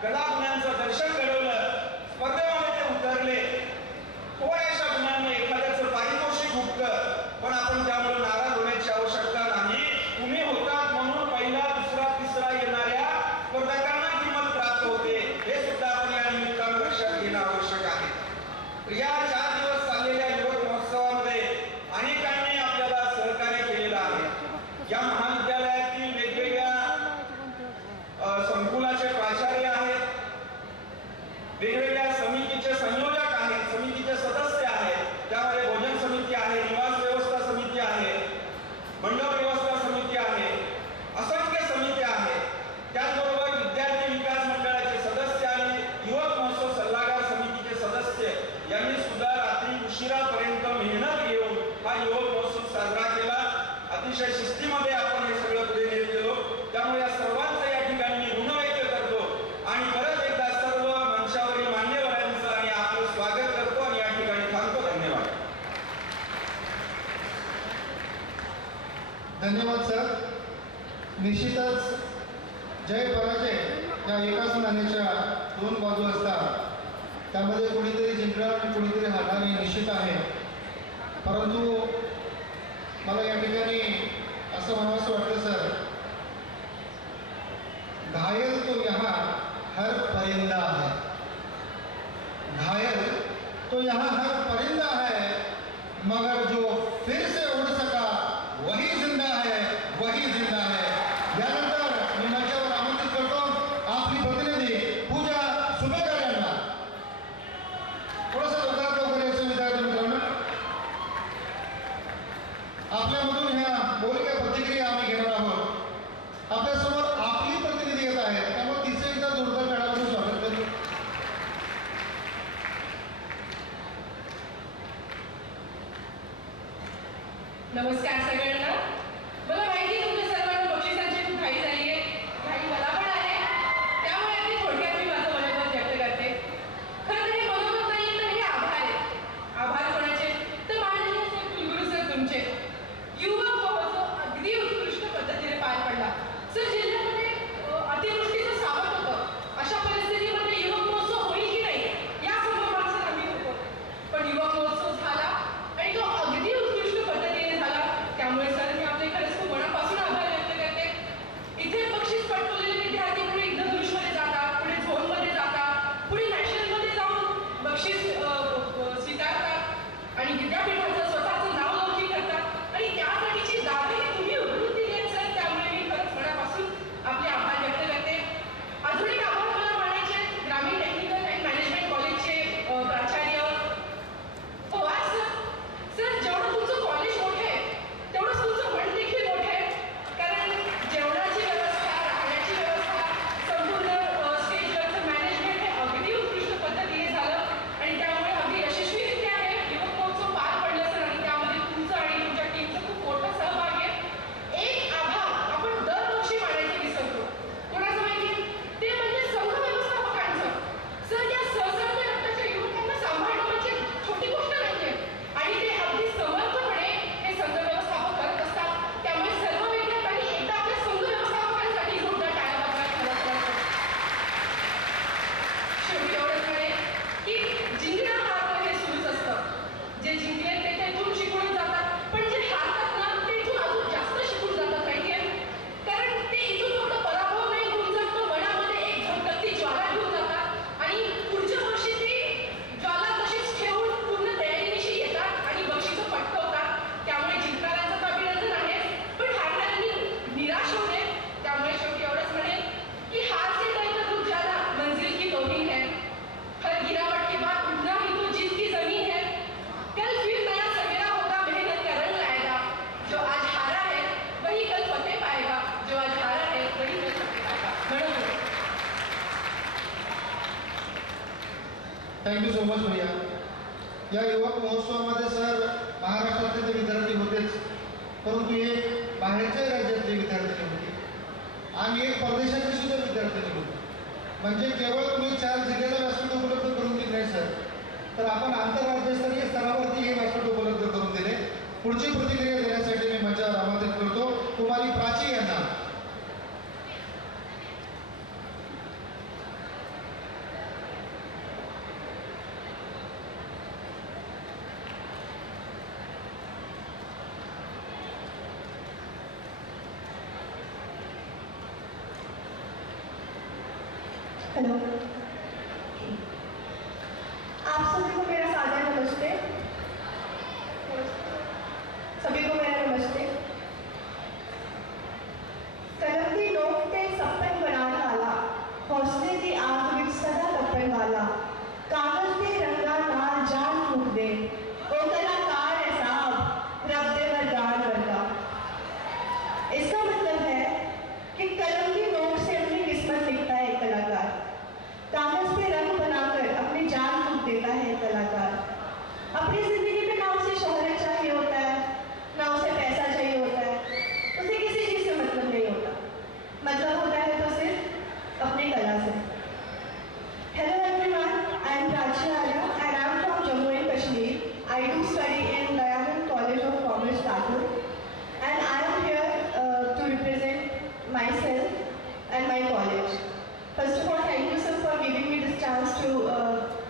कलागुणांचं दर्शन घडवलं, स्पर्धेमध्ये ते उतरले. थोड्याशा गुणांना एखाद्याचं पारितोषिक उठतं, पण आपण त्यामुळे नाराज होण्याची आवश्यकता नाही. तुम्ही होतात म्हणून पहिला, दुसरा, तिसरा येणाऱ्या स्पर्धकांना किंमत प्राप्त होते, हे सुद्धा आपण या निमित्तानं लक्षात घेणं आवश्यक आहे. या 4 दिवस चाललेल्या युवक महोत्सवामध्ये अनेकांनी आपल्याला सहकार्य केलेलं आहे. या महाविद्यालयातील वेगवेगळ्या संकुलाचे प्राचार्य आहेत, वेगवेगळ्या समितीचे संयोजक आहेत, समितीचे सदस्य आहेत. त्यामध्ये भोजन समिती आहे, निवास व्यवस्था समिती आहे, मंडप व्यवस्था समिती आहे, असंख्य समित्या आहेत. त्याचबरोबर विद्यार्थी विकास मंडळाचे सदस्य आणि युवक महोत्सव सल्लागार समितीचे सदस्य यांनी सुद्धा रात्री उशिरापर्यंत मेहनत घेऊन हा युवक महोत्सव साजरा केला. अतिशय शिस्तीमध्ये आपण हे सगळं पुढे नेत गेलो. त्यामुळे या सर्वांचं या ठिकाणी मी ऋण व्यक्त करतो आणि परत एकदा सर्व मंचावरील मान्यवरांचं आणि आपलं स्वागत करतो आणि या ठिकाणी थांबतो. धन्यवाद. धन्यवाद सर. निश्चितच जय पराजय या एकाच नाण्याच्या 2 बाजू असतात. त्यामध्ये कोणीतरी जिंकणार आणि कोणीतरी हारणार हे निश्चित आहे. परंतु मला या ठिकाणी असं म्हणावंसं वाटतं सर, घायल तो यहाँ हर परिंदा है, घायल तो यहाँ हर परिंदा है, मगर जो फिर से उड़ सका वही जिंदा है, वही जिंदा है. यानंतर मी मंचावर आमंत्रित करतो आपली प्रतिनिधी पूजा सुभेदार यांना. थोडंसं लवकरात यायचं विद्यार्थी मित्रांनो. आपल्यामधून ह्या बोलक्या प्रतिक्रिया आम्ही घेणार आहोत. आपल्यासमोर आपली प्रतिनिधी येत आहे, त्यामुळे तिचं एकदा जोरदार टाळ्यांनी स्वागत करू. नमस्कार सगळ्यांना. मला माहिती आहे तुमच्या सर्वांना बक्षिसांची खूप घाई झाली आहे. घाई मला पण आहे, त्यामुळे अगदी थोडक्यात मी माझं मनोगत व्यक्त करते. खरं तर हे मनोगत नाही तर हे आभार आहे. आभार कोणाचे तर माननीय सर कुलगुरू सर तुमचे. युवक महोत्सव अगदी उत्कृष्ट पद्धतीने पार पडला. सर जिल्ह्यामध्ये अतिवृष्टीचं सावट होतं. अशा परिस्थितीमध्ये युवक महोत्सव होईल की नाही या संदर्भात सर आम्ही होतो, पण युवक महोत्सव झाला आणि तो अगदी उत्कृष्ट पद्धतीने झाला. त्यामुळे सर मी आपले खरंच खूप मनापासून आभार व्यक्त करते. इथे बक्षीस पटकवलेले विद्यार्थी पुढे इंद्रधनुषमध्ये जातात, पुढे झोनमध्ये जातात, पुढे नॅशनलमध्ये जाऊन बक्षीस स्वीकारतात आणि विद्यापीठाचं स्वतःचं नाव लौकिक करतात आणि त्यासाठीची दावे तुम्ही उघडून दिली आहे सर. त्यामुळे मी खरंच मनापासून आपले आभार व्यक्त करते. अजून एक आभार मला मानायचे ग्रामीण टेक्निकल अँड मॅनेजमेंट कॉलेजचे प्राचार्य पवार सर. सर जेवढं तुमचं कॉलेज मोठं आहे तेवढंच तुमचं मन देखील मोठं आहे. कारण जेवणाची व्यवस्था, राहण्याची व्यवस्था, संपूर्ण स्टेजवरचं मॅनेजमेंट हे अगदी उत्कृष्ट पद्धतीने झालं आणि त्यामुळे अगदी यशस्वीरित्या हे युवक महोत्सव पार पडलं सर. आणि त्यामध्ये तुमचं आणि तुमच्या टीमचं खूप मोठा सहभाग आहे. एक आभार आपण दरवर्षी मानायचे विसरतो. कोणाचं माहिती? ते म्हणजे संघ व्यवस्थापकांचं. सर या सहस्राब्दी रक्ताच्या युवकांना सांभाळणं म्हणजे छोटी गोष्ट नाहीये आणि ते अगदी समर्थपणे हे संघ व्यवस्थापक करत असतात. त्यामुळे सर्व विद्यार्थ्यांनी एकदा आपल्या संघ व्यवस्थापकांसाठी जोरदार टाळ्या वाजवायला. शेवटी एवढंच म्हणेन की जिंकणं हार हे सुरूच असतं. जे जिंकले ते त्यातून शिकून जातात, पण जे हारतात ना ते इथून अजून जास्त शिकून जातात माहितीये. कारण ते इथून फक्त पराभव नाही होऊन जात, तर मनामध्ये एक धगधगती ज्वाला घेऊन जातात आणि पुढच्या वर्षी ती ज्वाला तशीच ठेवून पूर्ण तयारीनिशी येतात आणि बक्षिसं पटकवतात. त्यामुळे जिंकणाऱ्यांचं तर अभिनंदन आहे, पण हारणाऱ्यांनी निराश होऊ नये. त्यामुळे शेवटी एवढंच म्हणेन की हार से डरना रुक जाना मंजिल की तौहीन है. हर गिरावट के बाद उठना ही तो जीत की जमीन है. कल फिर नया सवेरा होगा, मेहनत का रंग लाएगा. जो आज हारा है वही कल फतेह पाएगा, जो आज हारा है वही कल फतेह पाएगा. म्हणून थँक्यू सो मच भैया. या युवक महोत्सवामध्ये सर महाराष्ट्रातले ते विद्यार्थी होतेच, परंतु एक बाहेरच्या राज्यातले विद्यार्थी होते आणि एक परदेशातले सुद्धा विद्यार्थी होते. म्हणजे केवळ तुम्ही 4 जिल्ह्याला व्यासपीठ उपलब्ध करून दिले नाही सर, तर आपण आंतरराज्यस्तरीय स्तरावरती हे व्यासपीठ उपलब्ध करून दिले. पुढची प्रतिक्रिया देण्यासाठी मी मंचावर आमंत्रित करतो कुमारी प्राची यांना. हेलो, आप सभी को मेरा सादर नमस्ते। सभी को मेरा नमस्ते। कलम की नोक पे सपन बनाने वाला, हौसले की आग में सदा तपन वाला, कागज पे रंगा नाल जान फूक दे, ओ कलाकार है साहब रब दे वरदान वर्गा। इसका मतलब है कि कलम की नोक से अपनी किस्मत लिखता है एक कलाकार, कागज पे रंग बनाकर अपनी जान फूक देता है एक कलाकार। अपनी जिंदगी में ना उसे शोहरत चाहिए होता है, ना उसे पैसा चाहिए होता है, उसे किसी चीज से मतलब नहीं होता। मतलब होता है तो सिर्फ अपनी कला से। Hello everyone, I am Prachi Arya and I am from Jammu and Kashmir. I do study in Dayanand College of Commerce, Latur, and I am here to represent myself and my college. First of all, thank you sir for giving me this chance to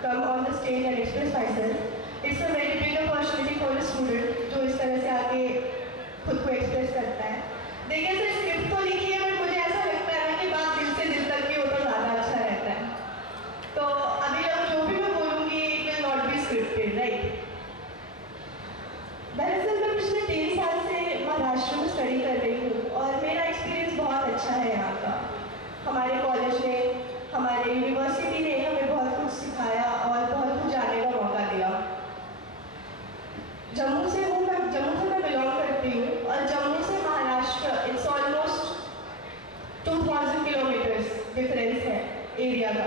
come on the stage and express myself. It's a very big opportunity for a student जो इस तरह से आके खुद को एक्सप्रेस करता है। देखिए सर, स्क्रिप्ट तो लिखी है बट मुझे ऐसा लगता है ना कि बात दिल से दिल तक की हो तो ज़्यादा अच्छा रहता है। तो अभी अब जो भी मैं बोलूँगी it will not be scripted, right. दरअसल मैं पिछले 3 साल से महाराष्ट्र में स्टडी कर रही हूँ और मेरा एक्सपीरियंस बहुत अच्छा है यहाँ का। हमारे कॉलेज ने, हमारे यूनिवर्सिटी ने हमें बहुत कुछ सिखाया और बहुत कुछ जानने का मौका दिया। जम्मू से मैं बिलोंग करती हूँ और जम्मू से Maharashtra it's almost 2000 kilometres difference है एरिया का।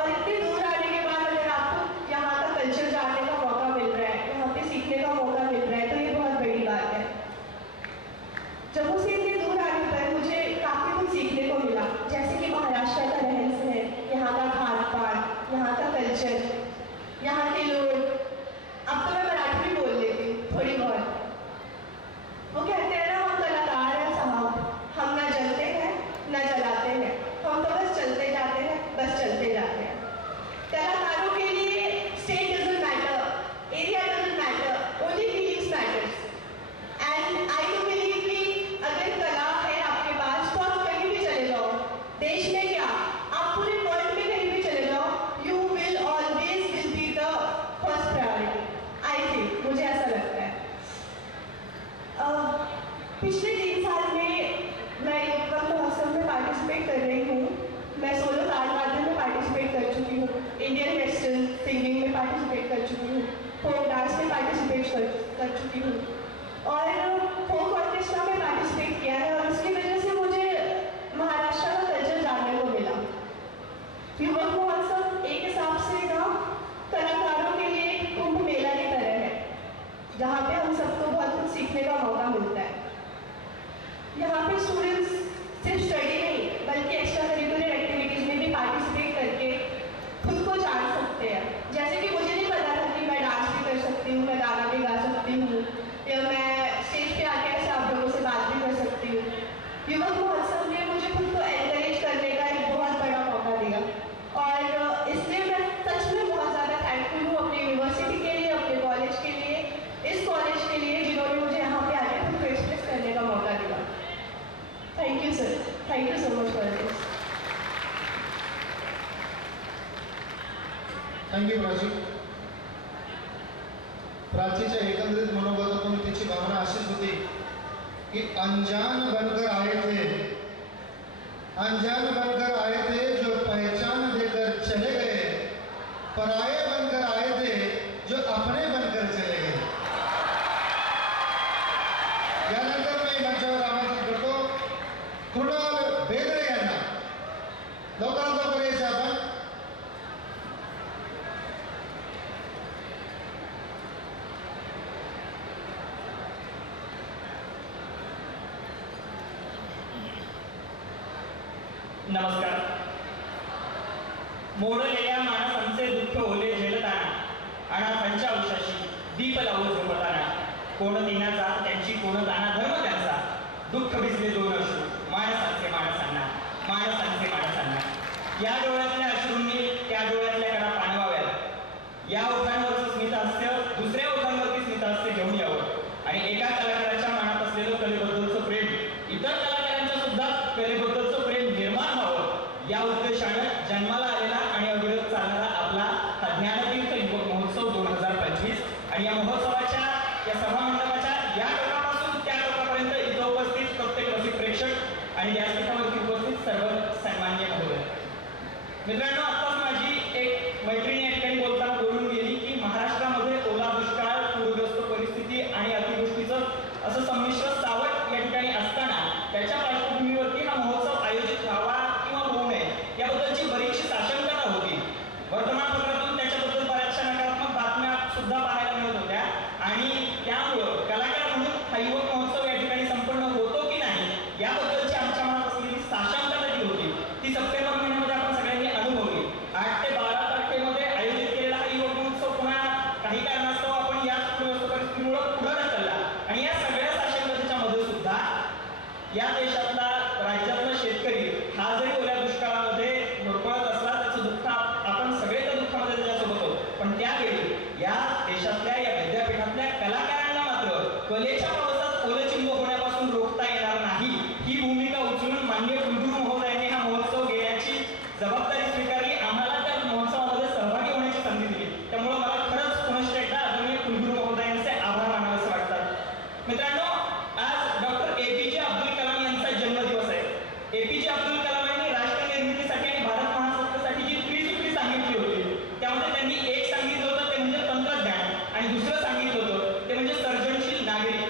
और इतनी दूर आने के बाद अगर आपको यहाँ का कल्चर जानने का मौका मिल रहा है, यहाँ पे सीखने का मौका मिल रहा है, तो ये बहुत बड़ी बात है। जम्मू से इतनी दूर आने पर मुझे काफ़ी कुछ सीखने को मिला, जैसे कि महाराष्ट्र का रहन सहन, यहाँ का खान पान, यहाँ का कल्चर, यहाँ के लोग। अब तो मैं मराठी भी बोल लेती हूँ थोड़ी बहुत। वो कहते हैं ना, हम कलाकार हैं साहब, हम ना जलते हैं ना जलाते हैं, हम तो बस चलते जाते हैं, बस चलते जाते हैं। कलाकारों के लिए state doesn't matter, area doesn't matter, only feelings matters. And I do believe कि अगर कला है आपके पास तो आप कहीं भी चले जाओ, देश में क्या, आप पूरे वर्ल्ड में कहीं भी चले जाओ, you will always will be the first priority. I think, मुझे ऐसा लगता है। पिछले 3 साल में मैं युवा महोत्सव में पार्टिसिपेट कर रही हूँ। मैं सोलो ताल वादन में पार्टिसिपेट कर चुकी हूँ, इंडियन वेस्टर्न सिंगिंग में पार्टिसिपेट कर चुकी हूँ, फोक डांस में पार्टिसिपेट कर चुकी हूँ और फोक ऑर्केस्ट्रा में पार्टिसिपेट किया है। और उसकी वजह से मुझे महाराष्ट्र का कल्चर जानने को मिला। युवा महोत्सव एक हिसाब से ना कलाकारों के लिए एक कुंभ मेला की तरह है, जहाँ पे हम सबको बहुत कुछ सीखने का मौका मिलता है। यहाँ पे स्टूडेंट्स सिर्फ स्टडी नहीं बल्कि एक्स्ट्रा करिकुलर एक्टिविटीज में भी पार्टिसिपेट करके खुद को जान सकते हैं। जैसे कि मुझे नहीं पता था कि मैं डांस भी कर सकती हूँ, मैं गाना भी गा सकती हूँ, या मैं स्टेज पे आके ऐसे आप लोगों से बात भी कर सकती हूँ। युवक महोत्सव ने मुझे खुद को एनकरेज करने का एक बहुत बड़ा मौका दिया और इसलिए मैं सच में बहुत ज़्यादा थैंकफुल हूँ अपनी यूनिवर्सिटी के लिए, अपने कॉलेज के लिए, इस कॉलेज के लिए जिन्होंने मुझे यहाँ पे आके खुद को एक्सप्रेस करने का मौका दिया। Thank you sir, thank you so much for this. Thank you Prachi. प्राचीच्या एकंदरीत मनोगतातून तिची भावना अशीच होती की अनजान बनकर आए थे, अनजान बनकर आए थे जो पहचान देकर चले गए, पराये बनकर आए थे जो अपने बनकर चले गए. यानंतर मी मंचावर आमंत्रित करतो कृणाल बेदरे यांना. लवकरात लवकर यायचं आपण. नमस्कार. मोडलेल्या माणसांचे दुःख ओले झेलताना अनाथांच्या उशाशी दीप लावून झोपताना कोण दिनाचा त्यांची कोण दाना धर्म त्यांचा दुःख भिजले दोन अश्रू माणसांचे माणसांना माणसांचे माणसांना. या डोळ्यातल्या अश्रूंनी त्या डोळ्यातल्या कडा पाणवाव्यात. या ओठांवरचं स्मितहास्य दुसऱ्या ओठांवरती स्मितहास्य घेऊन यावं आणि एका कलाकाराच्या मनात असलेलं कलेबद्दलचं प्रेम इतर कलाकारांच्या सुद्धा कलेबद्दलचं प्रेम निर्माण व्हावं या उद्देशानं आणि व्यासपीठावरती उपस्थित सर्व सन्माननीय महोदय. मित्रांनो, आत्ताच माझी एक मैत्रिणी या ठिकाणी बोलताना बोलून गेली की महाराष्ट्रामध्ये ओला दुष्काळ, पूरग्रस्त परिस्थिती आणि अतिवृष्टीचं असं संमिश्र सावट या ठिकाणी असताना त्याच्या पार्श्वभूमीवरती हा महोत्सव आयोजित व्हावा किंवा होऊ नये याबद्दलची बरीचशी साशंकता होती. वर्तमानपत्रातून त्याच्याबद्दल बऱ्याचशा नकारात्मक बातम्या सुद्धा पाहायला मिळत होत्या आणि त्यामुळं कलाकार म्हणून हा युवक महोत्सव या ठिकाणी संपन्न होतो की नाही याबद्दलची आमच्या मनात असलेली साशंकता जी होती ती सप्टेंबर महिन्यामध्ये आपण सगळ्यांनी अनुभवली. 8 ते 12 तारखेमध्ये आयोजित केलेला हा युवक महोत्सव पुन्हा काही कारणास्तव आपण याच परिस्थितीमुळे पुढे ढकलला आणि या सगळ्या साशंकतेच्या मध्ये सुद्धा या देशातला राज्यातला शेतकरी हा जरी ओल्या दुष्काळामध्ये होरपळत असला त्याचं दुःख आपण सगळे त्या दुःखामध्ये त्याच्यासोबत होतो. पण त्यावेळी या देशातल्या या विद्यापीठातल्या कलाकारांना मात्र कलेच्या पावसात ओलचिंब होण्यापासून रोखता येणार नाही ही भूमिका उचलून माननीय कुलगुरू महोदयांनी हा महोत्सव घेण्याची जबाबदारी स्वीकारली. आम्हाला त्या महोत्सवामध्ये सहभागी होण्याची संधी दिली. त्यामुळे मला खरंच पुनश्च एकदा आदरणीय कुलगुरू महोदयांचे आभार मानावेसे वाटतात. मित्रांनो, आज डॉक्टर APJ अब्दुल कलाम यांचा जन्मदिवस आहे. APJ अब्दुल कलाम यांनी राष्ट्र निर्मितीसाठी आणि भारत महासत्तेसाठी जी त्रिसूत्री सांगितली होती त्यामध्ये त्यांनी एक सांगितलं होतं ते म्हणजे तंत्रज्ञान आणि दुसरं सांगितलं होतं ते म्हणजे सर्जनशील नागरिक.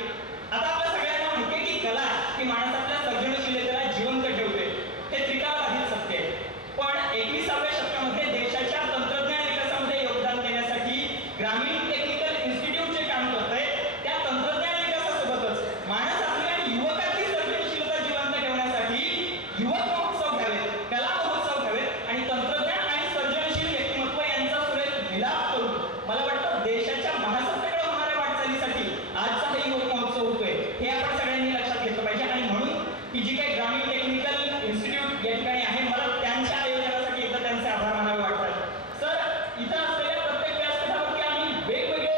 आता आपल्या सगळ्यांना माहिती आहे की कला ही माणसातल्या सर्जनशीलतेला जिवंत ठेवते. हे त्रिकाळबाधित सत्य आहे. पण 21व्या शतकामध्ये देशाच्या तंत्रज्ञान विकासामध्ये योगदान देण्यासाठी ग्रामीण टेक्निकल इन्स्टिट्यूट जे काम करत आहे त्या तंत्रज्ञान विकासासोबतच माणस आपली आणि युवकाची सर्जनशीलता जिवंत ठेवण्यासाठी युवक महोत्सव घ्यावेत, कला महोत्सव घ्यावेत आणि तंत्रज्ञान आणि सर्जनशील व्यक्तिमत्व यांचा सुरेख मिलाप करून मला वाटतं देशाच्या महासत्तेकडे होणाऱ्या वाटचालीसाठी आजचा हा युवक महोत्सव होतोय हे आपण सगळ्यांनी लक्षात घेतलं पाहिजे. आणि म्हणून ही जी काही ग्रामीण टेक्निकल इन्स्टिट्यूट या ठिकाणी आहे मला त्यांच्या आयोजनासाठी एकदा त्यांचे आभार मानावे वाटतात. सर, इथं असलेल्या प्रत्येक व्यासपीठावरती आम्ही वेगवेगळे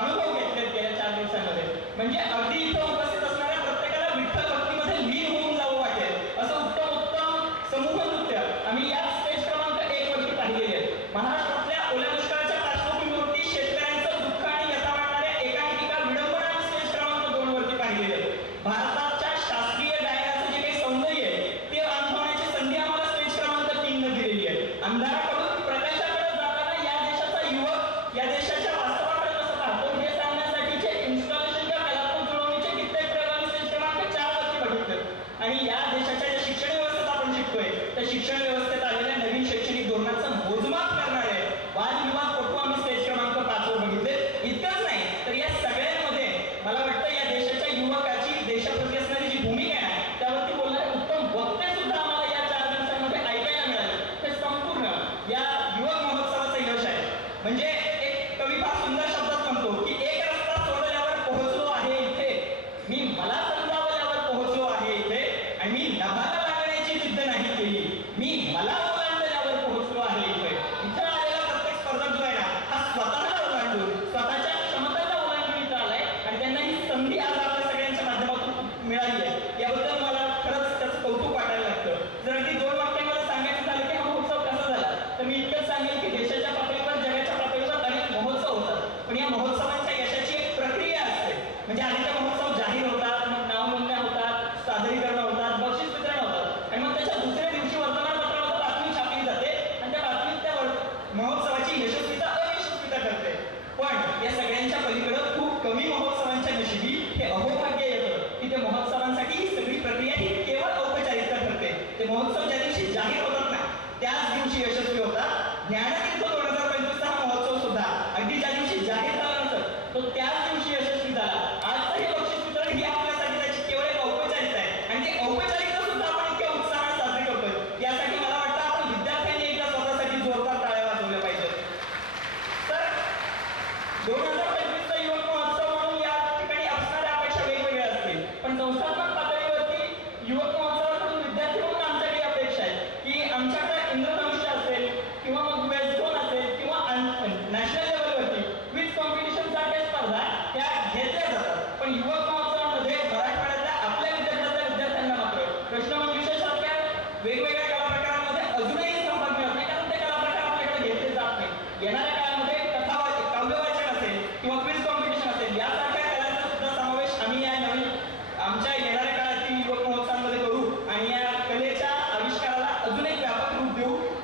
अनुभव घेतलेत गेल्या 4 दिवसांमध्ये. म्हणजे अगदी इथं उपस्थित असणाऱ्या प्रत्येकाला विठ्ठल भक्तीमध्ये लीन होऊन जावं वाटेल असं उत्तम उत्तम समूह नृत्य आम्ही या स्टेज क्रमांक 1 वरती पाहिलेले आहेत. महाराष्ट्रातल्या ओल्या दुष्काळाच्या पार्श्वभूमीवरती शेतकऱ्यांचं दुःख आणि व्यथा मांडणाऱ्या एकांकिका विडंबना आम्ही स्टेज क्रमांक 2 वरती पाहिलेले आहेत. भारताच्या शास्त्रीय गायनाचं जे काही सौंदर्य आहे ते अनुभवण्याची संधी आम्हाला स्टेज क्रमांक 3 ने दिलेली आहे. अंधाराकडून प्रकाशाकडे जाताना या देशाचा युवक या देशाच्या वास्तवाकडे कसं पाहतो हे सांगण्यासाठीचे इन्स्टॉलेशन किंवा कलात्मक जुळवणीचे कित्येक प्रयोग आम्ही स्टेज क्रमांक 4 वरती बघितले. आणि या देशाच्या ज्या शिक्षण व्यवस्थेत आपण शिकतोय त्या शिक्षण व्यवस्थेत आलेल्या नवीन शैक्षणिक धोरणाचं मोजमाप करणारे वादविवादपटू आम्ही स्टेज क्रमांक 5 वर बघितले. इतकंच नाही तर या सगळ्यांमध्ये मला वाटतं या देशाच्या युवकाची देशाप्रती असणारी जी भूमिका आहे त्यावरती बोलणारे उत्तम वक्ते सुद्धा आम्हाला या 4 दिवसांमध्ये ऐकायला मिळाले. ते संपूर्ण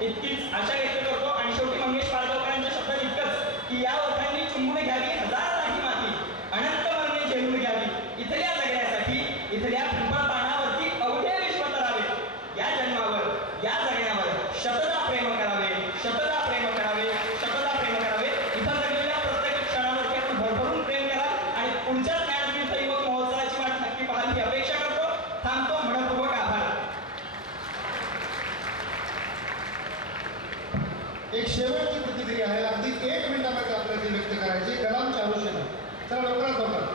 इतकीच आशा व्यक्त करतो. आणि शेवटी मंगेश पाडगावकरांच्या शब्दात इतकंच की या ओठांनी चुंबून घ्यावी हजार नाही माती, अनंत मरणे झेलून घ्यावी इथल्या जगण्यासाठी, इथल्या पिंपळ पानावरती अवघे विश्व करावे. या जन्मावर, या जगण्यावर शतदा प्रेम करावे, शतदा प्रेम करावे, शतदा प्रेम करावे. इथं जगलेल्या प्रत्येक क्षणावरती आपण भरभरून प्रेम करा आणि पुढच्या ज्ञानतीर्थ युवक महोत्सवाची वाट नक्की पाहाल ही अपेक्षा करतो. थांबतो. मनपूर्वक आभार. एक शेवटची प्रतिक्रिया आहे, अगदी 1 मिनिटामध्ये आपल्याला ती व्यक्त करायची. कलाम चारुशेना, चला लवकरात लवकर.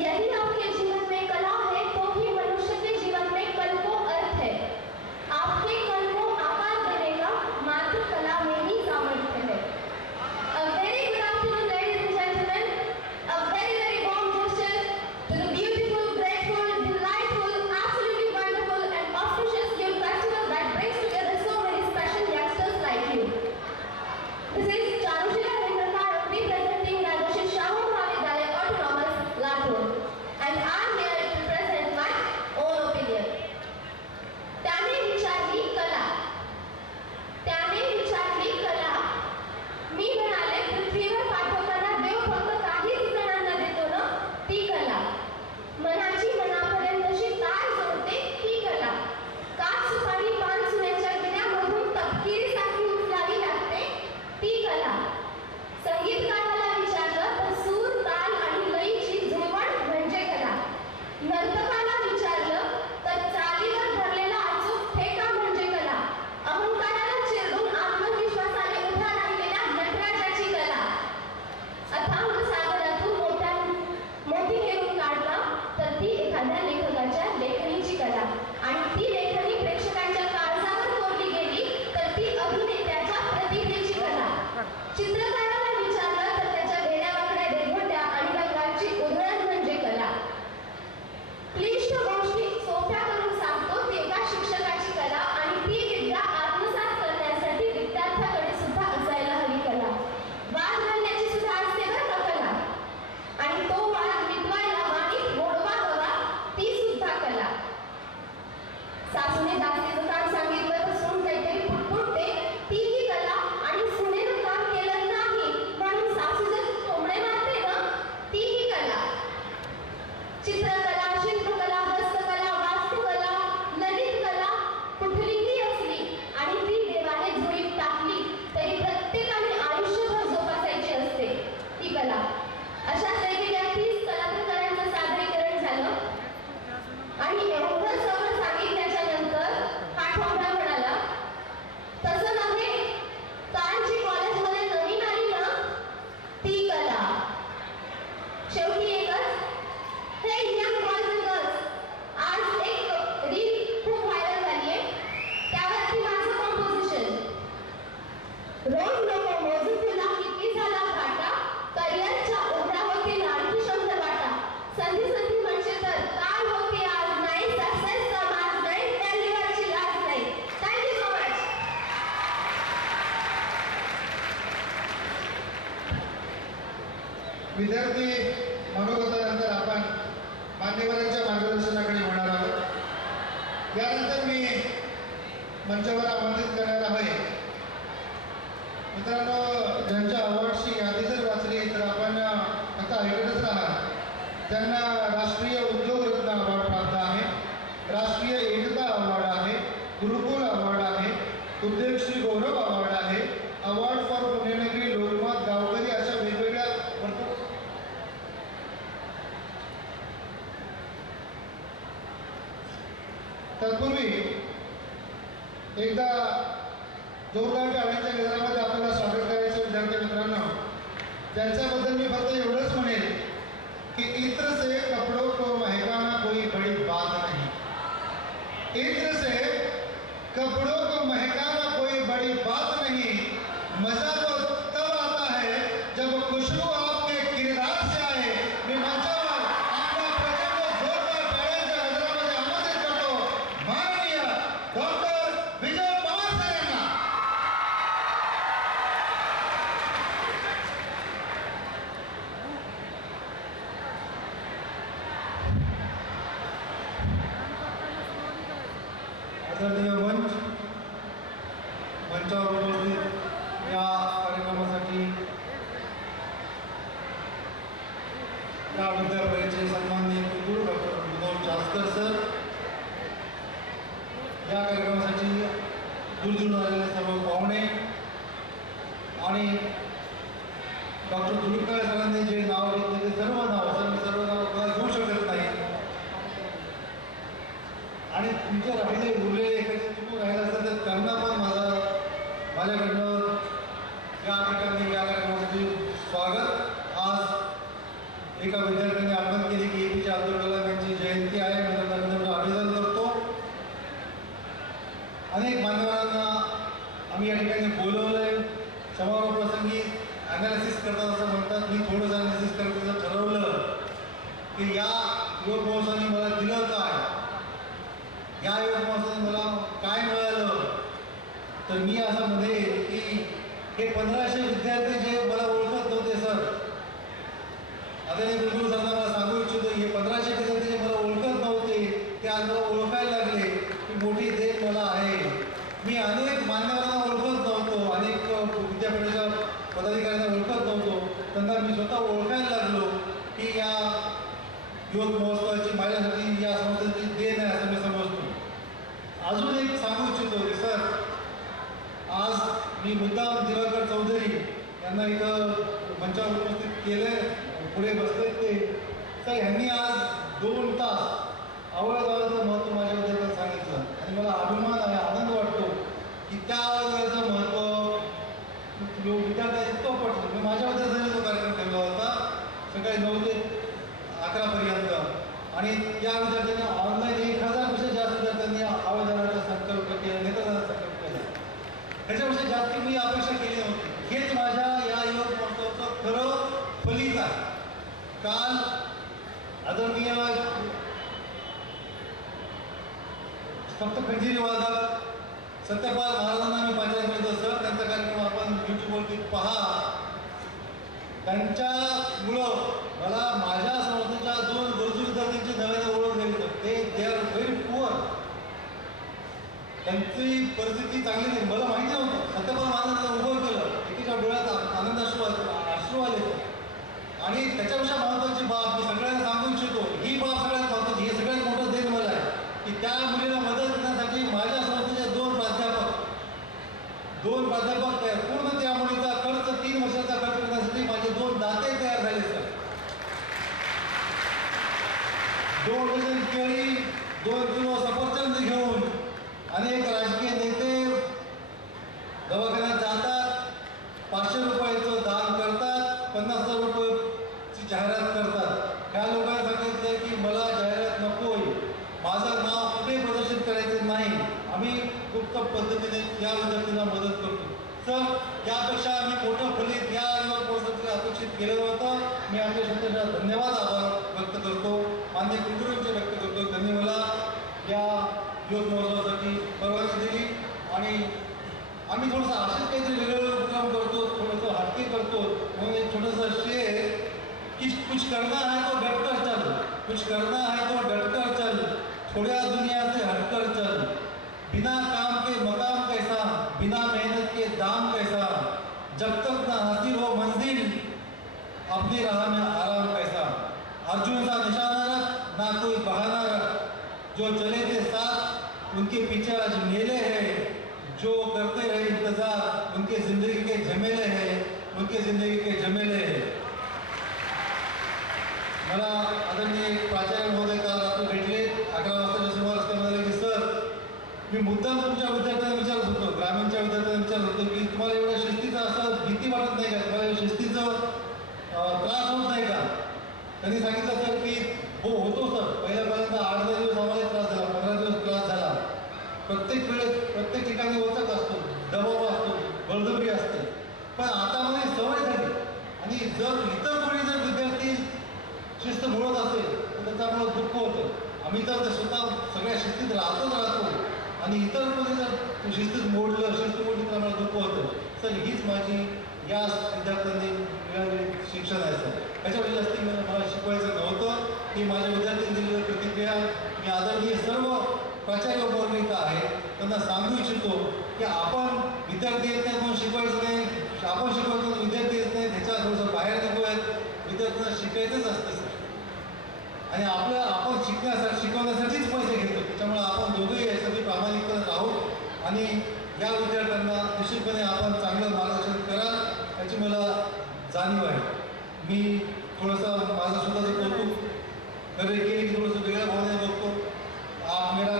यदि आपके जीवन में कला है तो ही मनुष्य के जीवन में कल को अर्थ है. आपके कल को आकार देने का मात्र कला में ही सामर्थ्य है. A very good afternoon, ladies and gentlemen. A very, very warm gesture to the beautiful, grateful, delightful, absolutely wonderful and auspicious youth festival that brings together so many special youngsters like you. This is Charushila Venkatar representing Rajarshi Shahu Mahavidyalaya Autonomous, Latur. And I'm here to present my own opinion. त्याने विचारली कला, त्याने विचारली कला. मी म्हणाले पृथ्वीवर पाठवताना देव फक्त काहीच जणांना देतो ना, ती कला. मनाची मनापर्यंतशी तार जोडते ती कला. काच सुपारी पान सुन्याच्या गिऱ्यामधून तपकिरीसारखी उचलावी लागते ती कला. संगीतकाराला विचारलं तर सूर, ताल आणि लयीची जुळवण म्हणजे कला. नर्तकाला विचारलं तर चालीवर धरलेला अचूक ठेका म्हणजे कला. अहंकाराला चिरडून आत्मविश्वासाने उभा राहिलेल्या नटराजाची कला. अथांग सागरातून मोठी घेऊन काढला तर ती एखाद्या लेखकाच्या लेखणीची कला. आणि ती लेखणी प्रेक्षकांच्या काळजावर कोरली गेली तर ती अभिनेत्याच्या प्रतिभेची कला. चित्रकाराला विचारलं तर त्याच्या वेड्यावाकड्या देरगोट्या आणि रंगाची उधळण म्हणजे कला. क्लिष्ट गोष्टी सोप्या करून सांगतो ती एका शिक्षकाची कला. आणि ती विद्या आत्मसात करण्यासाठी विद्यार्थ्याकडे सुद्धा असायला हवी कला. वाद घालण्याची सुद्धा असते बरं का कला. आणि तो वाद मिटवायला वाणीत गोडवा हवा ती सुद्धा कला. सासूने दासीचं काम सांगितलं तर सून काहीतरी फुटफुटते तीही कला. आणि सुनेनं काम केलं नाही म्हणून सासू जर कोंबडे मारते ना, तीही कला. चित्रकला, शिल्पकला, हस्तकला, वास्तुकला, ललित कला कुठलीही असली आणि ती देवाने जुळीत टाकली तरी प्रत्येकाने आयुष्यभर जोपासायची असते ती कला. अशा वेगवेगळ्या 30 कलाकारांचं सादरीकरण झालं. आणि एवढं सगळं सांगितल्याच्या नंतर पाठोंबा म्हणाला, तसं नव्हे, काल जी कॉलेजमध्ये नवीन आली ना, ती कला. शेवटी एकच, हे यंग बॉयज अँड गर्ल्स, आज एक रील खूप व्हायरल झाली आहे. त्यावरती माझं कंपोजिशन. रोज नको मोजू तुला किती झाला घाटा, करिअरच्या उघड्यावरती आणखी 100 वाटा. संधी संधी म्हणशील तर काल होती आज नाही, सक्सेस समाज नाही, फॅल्युअरची लाज नाही. Thank you so much. विद्यार्थी मनोगतानंतर आपण मान्यवरांच्या मार्गदर्शनाकडे होणार आहोत. यानंतर मी मंचावर आमंत्रित करणार आहे मित्रांनो, ज्यांच्या अवॉर्डची यादी जर वाचली तर आपण आता ऐकतच राहा. त्यांना राष्ट्रीय उद्योग रत्न अवॉर्ड प्राप्त आहे, राष्ट्रीय एकता अवॉर्ड आहे, गुरुकुल अवॉर्ड आहे, उद्योगश्री गौरव अवॉर्ड आहे, अवॉर्ड फॉर पुण्यनगरी लोकमत गावकरी, अशा वेगवेगळ्या तत्पूर्वी एकदा जोरदार टाळ्यांच्या गजरामध्ये आपल्याला स्वागत करायचं विद्यार्थी मित्रांनो. त्यांच्याबद्दल मी फक्त एवढंच म्हणेन की इत्र से कपड़ों को महकाना कोई बड़ी बात नहीं. इत्र से कपड़ों को महकाना कोई बड़ी बात नहीं. मजा तो तब आता है जब खुशबू आपके किरदार से आए. मी मंचावर आपल्या प्रचंड जोरदार टाळ्यांच्या गजरामध्ये आमंत्रित करतो माननीय डॉक्टर विजय पवार सर यांना. मंचावर उपस्थित या कार्यक्रमासाठी या विद्यापीठाचे सन्माननीय कुलगुरू डॉक्टर विनोद जास्कर सर, या कार्यक्रमासाठी दूरदूरून आलेले सर्व पाहुणे आणि डॉक्टर दुलुरकर सरांनी जे नाव घेतले ते सर्व नाव घेऊ शकत नाही आणि तुमच्या राहिले उरलेले एखादी चुकून राहिलं असेल तर त्यांना पण माझ्याकडनं या ठिकाणी या कार्यक्रमासाठी स्वागत. आज एका विद्यार्थ्यांनी आवाहन केले की APJ अब्दुल कलाम यांची जयंती आहे, मी त्यांना अभिनंदन करतो. अनेक मान्यवरांना आम्ही या ठिकाणी बोलवलंय. समारोप प्रसंगी ॲनालिसिस करतात असं म्हणतात, मी थोडंसं ॲनालिसिस करायचं ठरवलं की या योग महोत्सवाने मला दिलं काय, या योग महोत्सवाने मला काय मिळालं. तर मी असं म्हणेन की हे 1500 विद्यार्थी जे मला ओळखत नव्हते सर, आदरणीय कुलगुरू सरांना मला सांगू इच्छितो, हे 1500 विद्यार्थी जे मला ओळखत नव्हते ते आज मला ओळखायला लागले की मोठी देण मला आहे. मी अनेक मान्यवरांना ओळखत नव्हतो, अनेक विद्यापीठाच्या पदाधिकाऱ्यांना ओळखत नव्हतो, त्यांना मी स्वतः ओळखायला लागलो की या योग महोत्सवाची माझ्यासाठी या संस्थेची देण आहे असं मी समजतो. अजून एक सांगू इच्छितो की सर, आज मी मुद्दाम दिवाकर चौधरी यांना इथं मंचावर उपस्थित केले, पुढे बसले ते तर ह्यांनी आज 2 तास आवळगावाचं महत्त्व माझ्याबद्दल सांगितलं आणि मला अभिमान आहे, आनंद वाटतो की त्या आवळगावाचं महत्त्व विद्यार्थ्यांना इतकं पडलं. मी माझ्याबद्दल जरी तो कार्यक्रम ठेवला होता सकाळी 9 ते 11पर्यंत आणि या विद्यार्थ्यांनी ऑनलाईन 1000पेक्षा जास्त विद्यार्थ्यांनी आवळगावाचा संकल्प केला, नेतृत्वाचा संकल्प केला. ह्याच्यापेक्षा जास्त मी अपेक्षा केली नव्हती. हेच माझ्या या योग महोत्सवाचं खरं फलित आहे. काल आदरणीय सप्तखंजिरी वादक सत्यपाल महाराजांना मी पाहिजे होतं सर, त्यांचा कार्यक्रम आपण यूट्यूबवरती पहा. त्यांच्यामुळं मला माझ्या संस्थेच्या 2 गरजू विद्यार्थ्यांची नव्याने ओळख झाली. ते दे आर व्हेरी पुअर, त्यांची परिस्थिती चांगली नाही. मला माहिती नव्हतं. सत्यपाल महाराजांना उभं केलं, एकीच्या डोळ्यात आनंदाश्रू आले आणि त्याच्यापेक्षा महत्त्वाची बाब मी सगळ्यांना सांगू इच्छितो, ही बाब सगळ्यात महत्त्वाची, हे सगळ्यात मोठं देण मला आहे की त्या मुलीला मदत करण्यासाठी माझ्या संस्थेचे 2 प्राध्यापक तयार, पूर्ण त्या मुलीचा खर्च 3 वर्षाचा खर्च करण्यासाठी माझे 2 दाते तयार झाले सर. 2 डझन केळी, 2 किलो सफरचंद घेऊन अनेक राजकीय नेते दवाखान्यात जातात, 500 रुपयाचं दान करतात, 50,000 रुपयाची जाहिरात करतात. ह्या लोकांनी सांगितलं की मला जाहिरात नकोय, माझं नाव कुठे प्रदर्शित करायचं नाही, आम्ही गुप्त पद्धतीने या विद्यार्थ्यांना मदत करतो. सर, यापेक्षा आम्ही मोठं फलित या योग महोत्सवासाठी अपेक्षित केलं होतं. मी आपल्या संस्थेचा धन्यवाद आभार व्यक्त करतो, मान्य कुलगुरूंचे व्यक्त करतो. त्यांनी मला या योग महोत्सवासाठी परवानगी दिली आणि आम्ही थोडंसं असेच काहीतरी वेगवेगळे उपक्रम करतो, थोडंसं हटके करतो. म्हणून एक छोटंसं शेर की कुछ करना है तो डटकर चल, कुछ करना है तो डटकर चल, थोड्या दुनिया से हटकर चल, बिना काम के मकाम कैसा, बिना मेहनत के दाम कैसा, जब तक ना हासिल हो मंजिल अपनी राह में आराम कैसा. अर्जुन का निशाना रख, ना कोई बहाना रख, जो चले थे साथ उनके पीछे आज मेले हैं, जो करते रहे इंतजार उनके जिंदगी के झमेले हैं, उनके जिंदगी के झमेले हैं. मला आदरणीय प्राचार्य महोदय काल रात्री भेटले, 11 वाजताच्या सुमारास ते म्हणाले की सर, मी मुद्दाम तुमच्या विद्यार्थ्यांना विचारत होतो, ग्रामीणच्या विद्यार्थ्यांना विचारत होतो की तुम्हाला एवढ्या शिस्तीचा असं भीती वाटत नाही का, तुम्हाला शिस्तीचं त्रास होत नाही का. त्यांनी सांगितलं सर की हो होतो सर, पहिल्यापर्यंत 8-10 दिवस आम्हाला त्रास झाला, 15 दिवस त्रास झाला. प्रत्येक वेळेस प्रत्येक ठिकाणी वचक असतो, दबाव असतो, बळजबरी असते, पण आता मला सवय झाली. आणि जर इतर कोणी जर विद्यार्थी शिस्त मोडत असेल तर त्याचं आम्हाला दुःख होतं. आम्ही तर स्वतः सगळ्या शिस्तीत राहतो आणि इतर कोणी जर शिस्तीत मोडली तर आम्हाला दुःख होतं. सर, हीच माझी या विद्यार्थ्यांनी मिळालेली शिक्षण आहे सर. त्याच्यापेक्षा जास्ती मला शिकवायचं नव्हतं. ही माझ्या विद्यार्थ्यांनी दिलेली प्रतिक्रिया मी आदरणीय सर्व प्राचार्य वर्ग आहे त्यांना सांगू इच्छितो की आपण विद्यार्थी येत नाही म्हणून शिकवायचं नाही, आपण शिकवतो विद्यार्थी येत नाही त्याच्या थोडंसं बाहेर निघूयात, विद्यार्थ्यांना शिकायचंच असतं सर. आणि आपण शिकवण्यासाठीच पैसे घेतो, त्याच्यामुळे आपण दोघंही यासाठी प्रामाणिकपणे राहू आणि या विद्यार्थ्यांना निश्चितपणे आपण चांगलं मार्गदर्शन कराल याची मला जाणीव आहे. मी थोडंसं माझं स्वतःचं कौतुक करे केली की थोडंसं वेगळ्या भावने बघतो. आप मेरा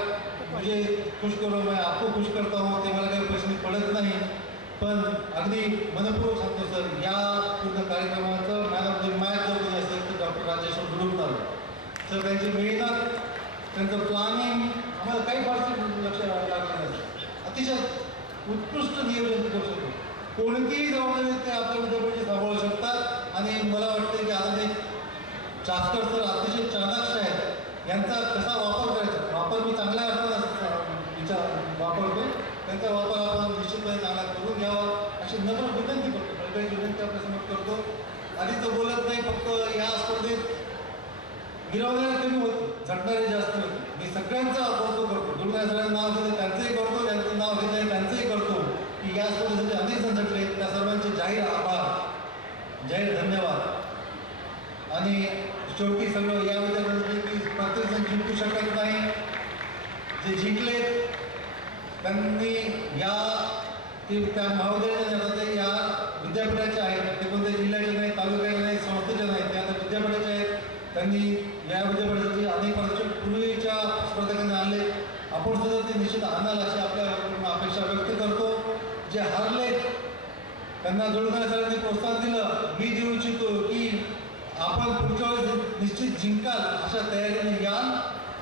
मुझे खुश करो मैं आपको खुश करता हूँ, ते मला काही प्रश्न पडत नाही. पण अगदी मनपूर्वक सांगतो सर, या पूर्ण कार्यक्रमाचं मॅन ऑफ द मॅच जर कोणी असेल तर डॉक्टर राजेश्वर गुरुकुल सर. त्यांची मेहनत, त्यांचं प्लॅनिंग आम्हाला काही फारसे लक्ष लागलं नाही. अतिशय उत्कृष्ट नियोजन करू शकतो. कोणतीही जबाबदारी ते आपल्या विद्यापीठाची सांभाळू शकतात. आणि मला वाटतं की आता ते चास्कर सर अतिशय चाणाक्ष आहेत, यांचा कसा वापर करायचा, वापर मी चांगल्या अर्थात वापरतो, त्यांचा वापर आपण निश्चितपणे चांगला करून घ्यावा अशी नम्र विनंती करतो. काही विनंती आपल्यासमोर करतो. आधी तर बोलत नाही, फक्त या स्पर्धेत गिरवणारे कमी होते, झटणारे जास्त होते. मी सगळ्यांचा कौतुक करतो. दुर्गा सरांचं नाव घेतलं त्यांचंही करतो, त्यांचं नाव घेतलं त्यांचंही करतो की या स्पर्धेसाठी अनेक जण झटले. त्या सर्वांचे जाहीर आभार, जाहीर धन्यवाद. आणि शेवटी सगळं या विद्यार्थ्यांसाठी की प्रत्येकजण जिंकू शकत नाही. जे जिंकले त्यांनी या त्या महाविद्यालयाच्या ते या विद्यापीठाचे आहेत, ते कोणत्या जिल्ह्याचे नाही, तालुक्याचे नाही, संस्थेचे नाहीत, ते आता विद्यापीठाचे आहेत. त्यांनी या विद्यापीठासाठी अनेक वर्ष पूर्वीच्या स्पर्धकांनी आणले. आपण सुद्धा ते निश्चित आणाल अशी आपल्या अपेक्षा व्यक्त करतो. जे हारले त्यांना जोडण्यासाठी प्रोत्साहन दिलं, मी देऊ इच्छितो की आपण पुढच्या वेळेस निश्चित जिंकाल अशा तयारीने याल.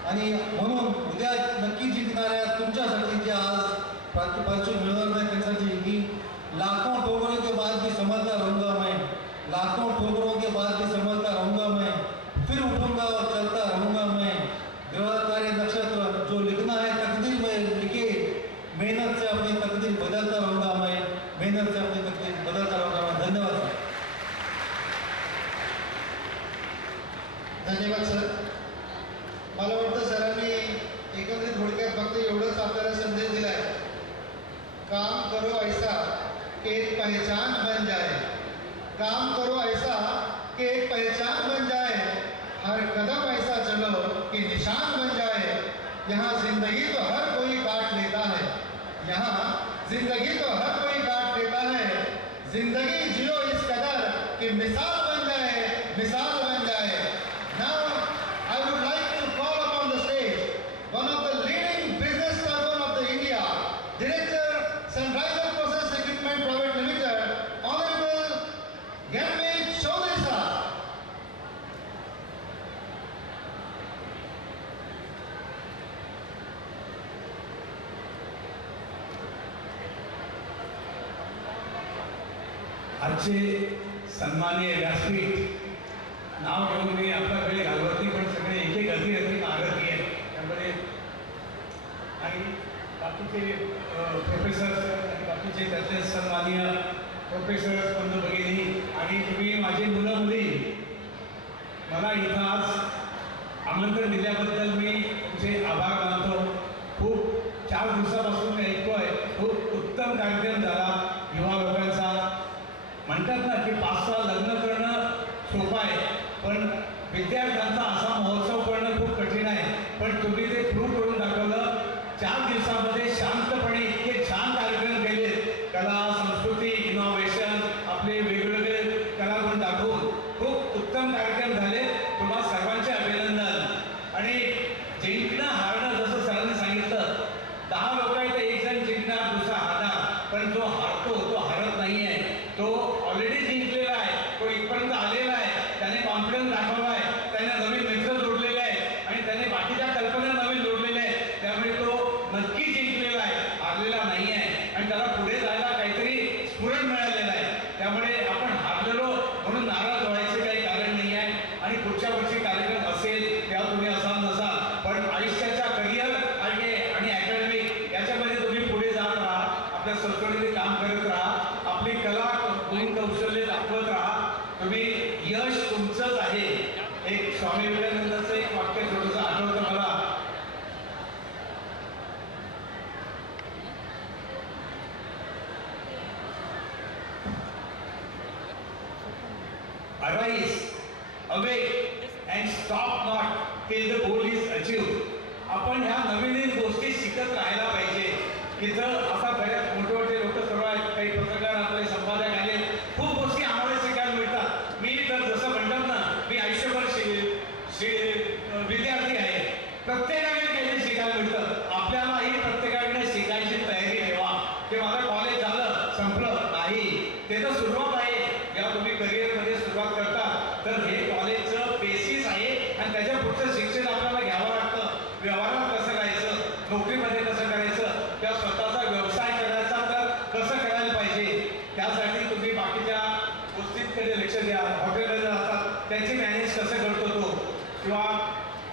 आणि म्हणून उद्या नक्की जिंकणाऱ्या तुमच्यासाठी जे आज पारितोषिक मिळणार नाही त्यांच्यासाठी मी लाखों ठोकरों के बाद भी संभलता रहूंगा मैं, लाखों ठोकरों के बाद भी संभलता रहूंगा मैं, फिर उठूंगा और चलता रहूंगा मैं. ग्रह तारे नक्षत्र जो लिखना है तकदीर में लिखे, मेहनत से अपनी तकदीर बदलता रहूंगा मैं, मेहनत से अपनी तकदीर बदलता रहूंगा मैं. धन्यवाद सर. धन्यवाद सर. मला वाटतं सरांनी एकंदरीत थोडक्यात फक्त एवढंच आपल्याला संदेश दिला आहे, काम करो ऐसा कि एक पहचान बन जाए, काम करो ऐसा कि एक पहचान बन जाए, हर कदम ऐसा चलो कि निशान बन जाए. यहाँ जिंदगी तो हर कोई काट लेता है, यहाँ जिंदगी तो हर कोई काट लेता है, जिंदगी जियो इस कदर कि मिसाल बन जाए, मिसाल बन जाए. Now I would like to call upon the stage one of the leading business tycoon of the India, Director, Sunriser Process Equipment Private Limited, Honorable Gyanmeet Chaudhary sir. आजचे सन्माननीय व्यासपीठ नाव घेऊन मी आपला वेळ घालवती, पण सगळे एक एक अति आगती आहे त्यामध्ये. आणि बाकीचे प्रोफेसर्स आणि बाकीचे त्यातले सन्माननीय प्रोफेसर्स, बंधू भगिनी आणि तुम्ही माझी मुलं मुली, मला इथं आज आमंत्रण दिल्याबद्दल मी तुमचे आभार मानतो. खूप 4 दिवसापासून मी ऐकतोय, खूप उत्तम कार्यक्रम झाला युवा लोकांचा. म्हणतात ना की 5-6 लग्न करणं सोपं आहे, पण विद्यार्थ्यांचा असा महोत्सव करणं खूप कठीण आहे. पण तुम्ही ते प्रूव्ह करून दाखवलं. 4 दिवसामध्ये शांतपणे इतके छान कार्यक्रम केले, कला, संस्कृती, इनोव्हेशन, आपले वेगवेगळे कलागुण दाखवून खूप उत्तम कार्यक्रम झाले. तुम्हा सर्वांचे अभिनंदन. आणि जिंकणं हारणं जसं सरांनी सांगितलं, 10 लोक आहेत, एक जण जिंकणार, दुसरा हारणार, पण जो हारतो arise, awake and stop not till the goal is achieved. आपण ह्या नवीन गोष्टी शिकत राहायला पाहिजे. इथं असा बऱ्याच मोठे मोठे लोक सर्व आहेत, काही पत्रकार आपले संपादक आले, खूप गोष्टी आम्हाला शिकायला मिळतात. मी तर जसं म्हणतात ना, मी आयुष्यभर विद्यार्थी आहे, प्रत्येकाकडे काहीतरी शिकायला मिळतं. आपल्यालाही प्रत्येकाकडे शिकायची तयारी ठेवा. की माझं कॉलेज झालं संपलं नाही, ते तर सुरुवात आहे. जेव्हा तुम्ही करिअरमध्ये सुरुवात करता तर हे कॉलेजचं बेसिस आहे आणि त्याच्या पुढचं शिक्षण आपल्याला घ्यावं लागतं. व्यवहारात कसं करायचं, नोकरीमध्ये कसं करायचं, किंवा स्वतःचा व्यवसाय करायचा तर कसं करायला पाहिजे, त्यासाठी तुम्ही बाकीच्या गोष्टींकडे लक्ष द्या. हॉटेलमध्ये जातात त्याची मॅनेज कसं करतो तो, किंवा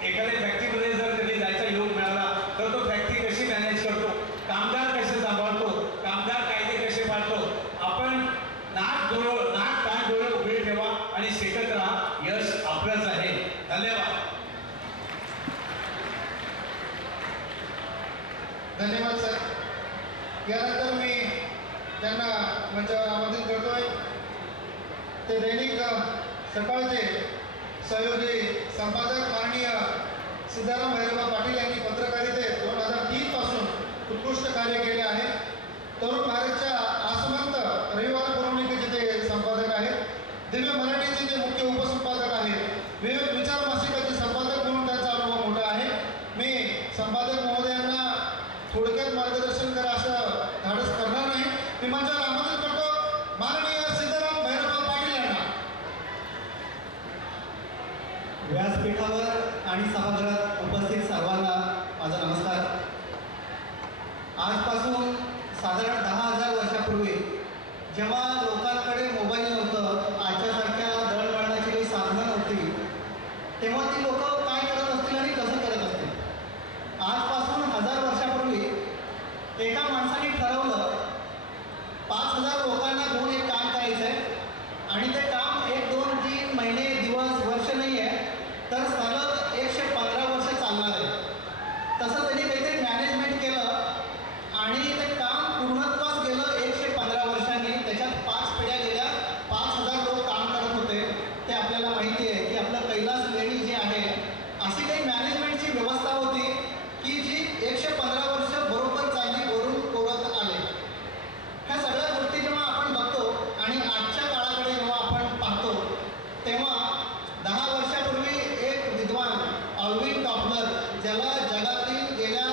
एखाद्या फॅक्टरीमध्ये जर कधी जायचा योग मिळाला तर तो फॅक्टरी कशी मॅनेज करतो, कामगार कसे सांभाळतो, कामगार कायदे कसे पाळतो. आपण नाक कान डोळे उघडे ठेवा आणि शिकत राहा. यश आपलंच आहे. धन्यवाद. धन्यवाद सर. यानंतर मी त्यांना मंचावर आमंत्रित करतोय. ते दैनिक सकाळचे सहयोगी संपादक माननीय सिद्धाराम भैरवा पाटील यांनी पत्रकारितेत 2003 पासून उत्कृष्ट कार्य केले आहे. तरुण भारतच्या आसमंत रविवार पुरवणीचे ते संपादक आहेत. दिव्य मराठीचे ते मुख्य उपसंपादक आहेत. विवेक विचार मासिकाचे संपादक म्हणून त्यांचा अनुभव मोठा आहे. मी संपादक महोदयांना थोडक्यात मार्गदर्शन करा असं धाडस करणार नाही. मी मंचावर आमंत्रित करतो माननीय सिद्धाराम भैरवा पाटील यांना. व्यासपीठावर आणि सभागृहात उपस्थित सर्वांना माझा नमस्कार. आजपासून साधारण 10,000 वर्षापूर्वी जेव्हा लोकांकडे मोबाईल नव्हतं, आजच्यासारख्या दळणवळणाची काही साधनं नव्हती, तेव्हा ती लोक काय करत असतील आणि कसं करत असतील. आजपासून 1000 वर्षापूर्वी एका माणसाने ठरवलं 5,000 लोकांना घेऊन एक काम करायचं आहे आणि ते काम 1, 2, 3 महिने, दिवस, वर्ष नाही आहे, तर सलग 115 वर्ष चालणार आहे. तसं त्यांनी काहीतरी मॅनेजमेंट केलं आणि ते काम पूर्णत्वास गेलं 115 वर्षांनी. त्याच्यात 5 पिढ्या गेल्या, 5,000 लोक काम करत होते. ते आपल्याला माहिती आहे की आपलं कैलास लेणी जे आहे, अशी काही मॅनेजमेंटची व्यवस्था होती की जी 115 वर्ष बरोबर चालली, वरून कोरत आले. ह्या सगळ्या गोष्टी जेव्हा आपण बघतो आणि आजच्या काळाकडे जेव्हा आपण पाहतो, तेव्हा 10 वर्षापूर्वी एक विद्वान ऑल्विन टॉपलर, ज्याला जगातील गेल्या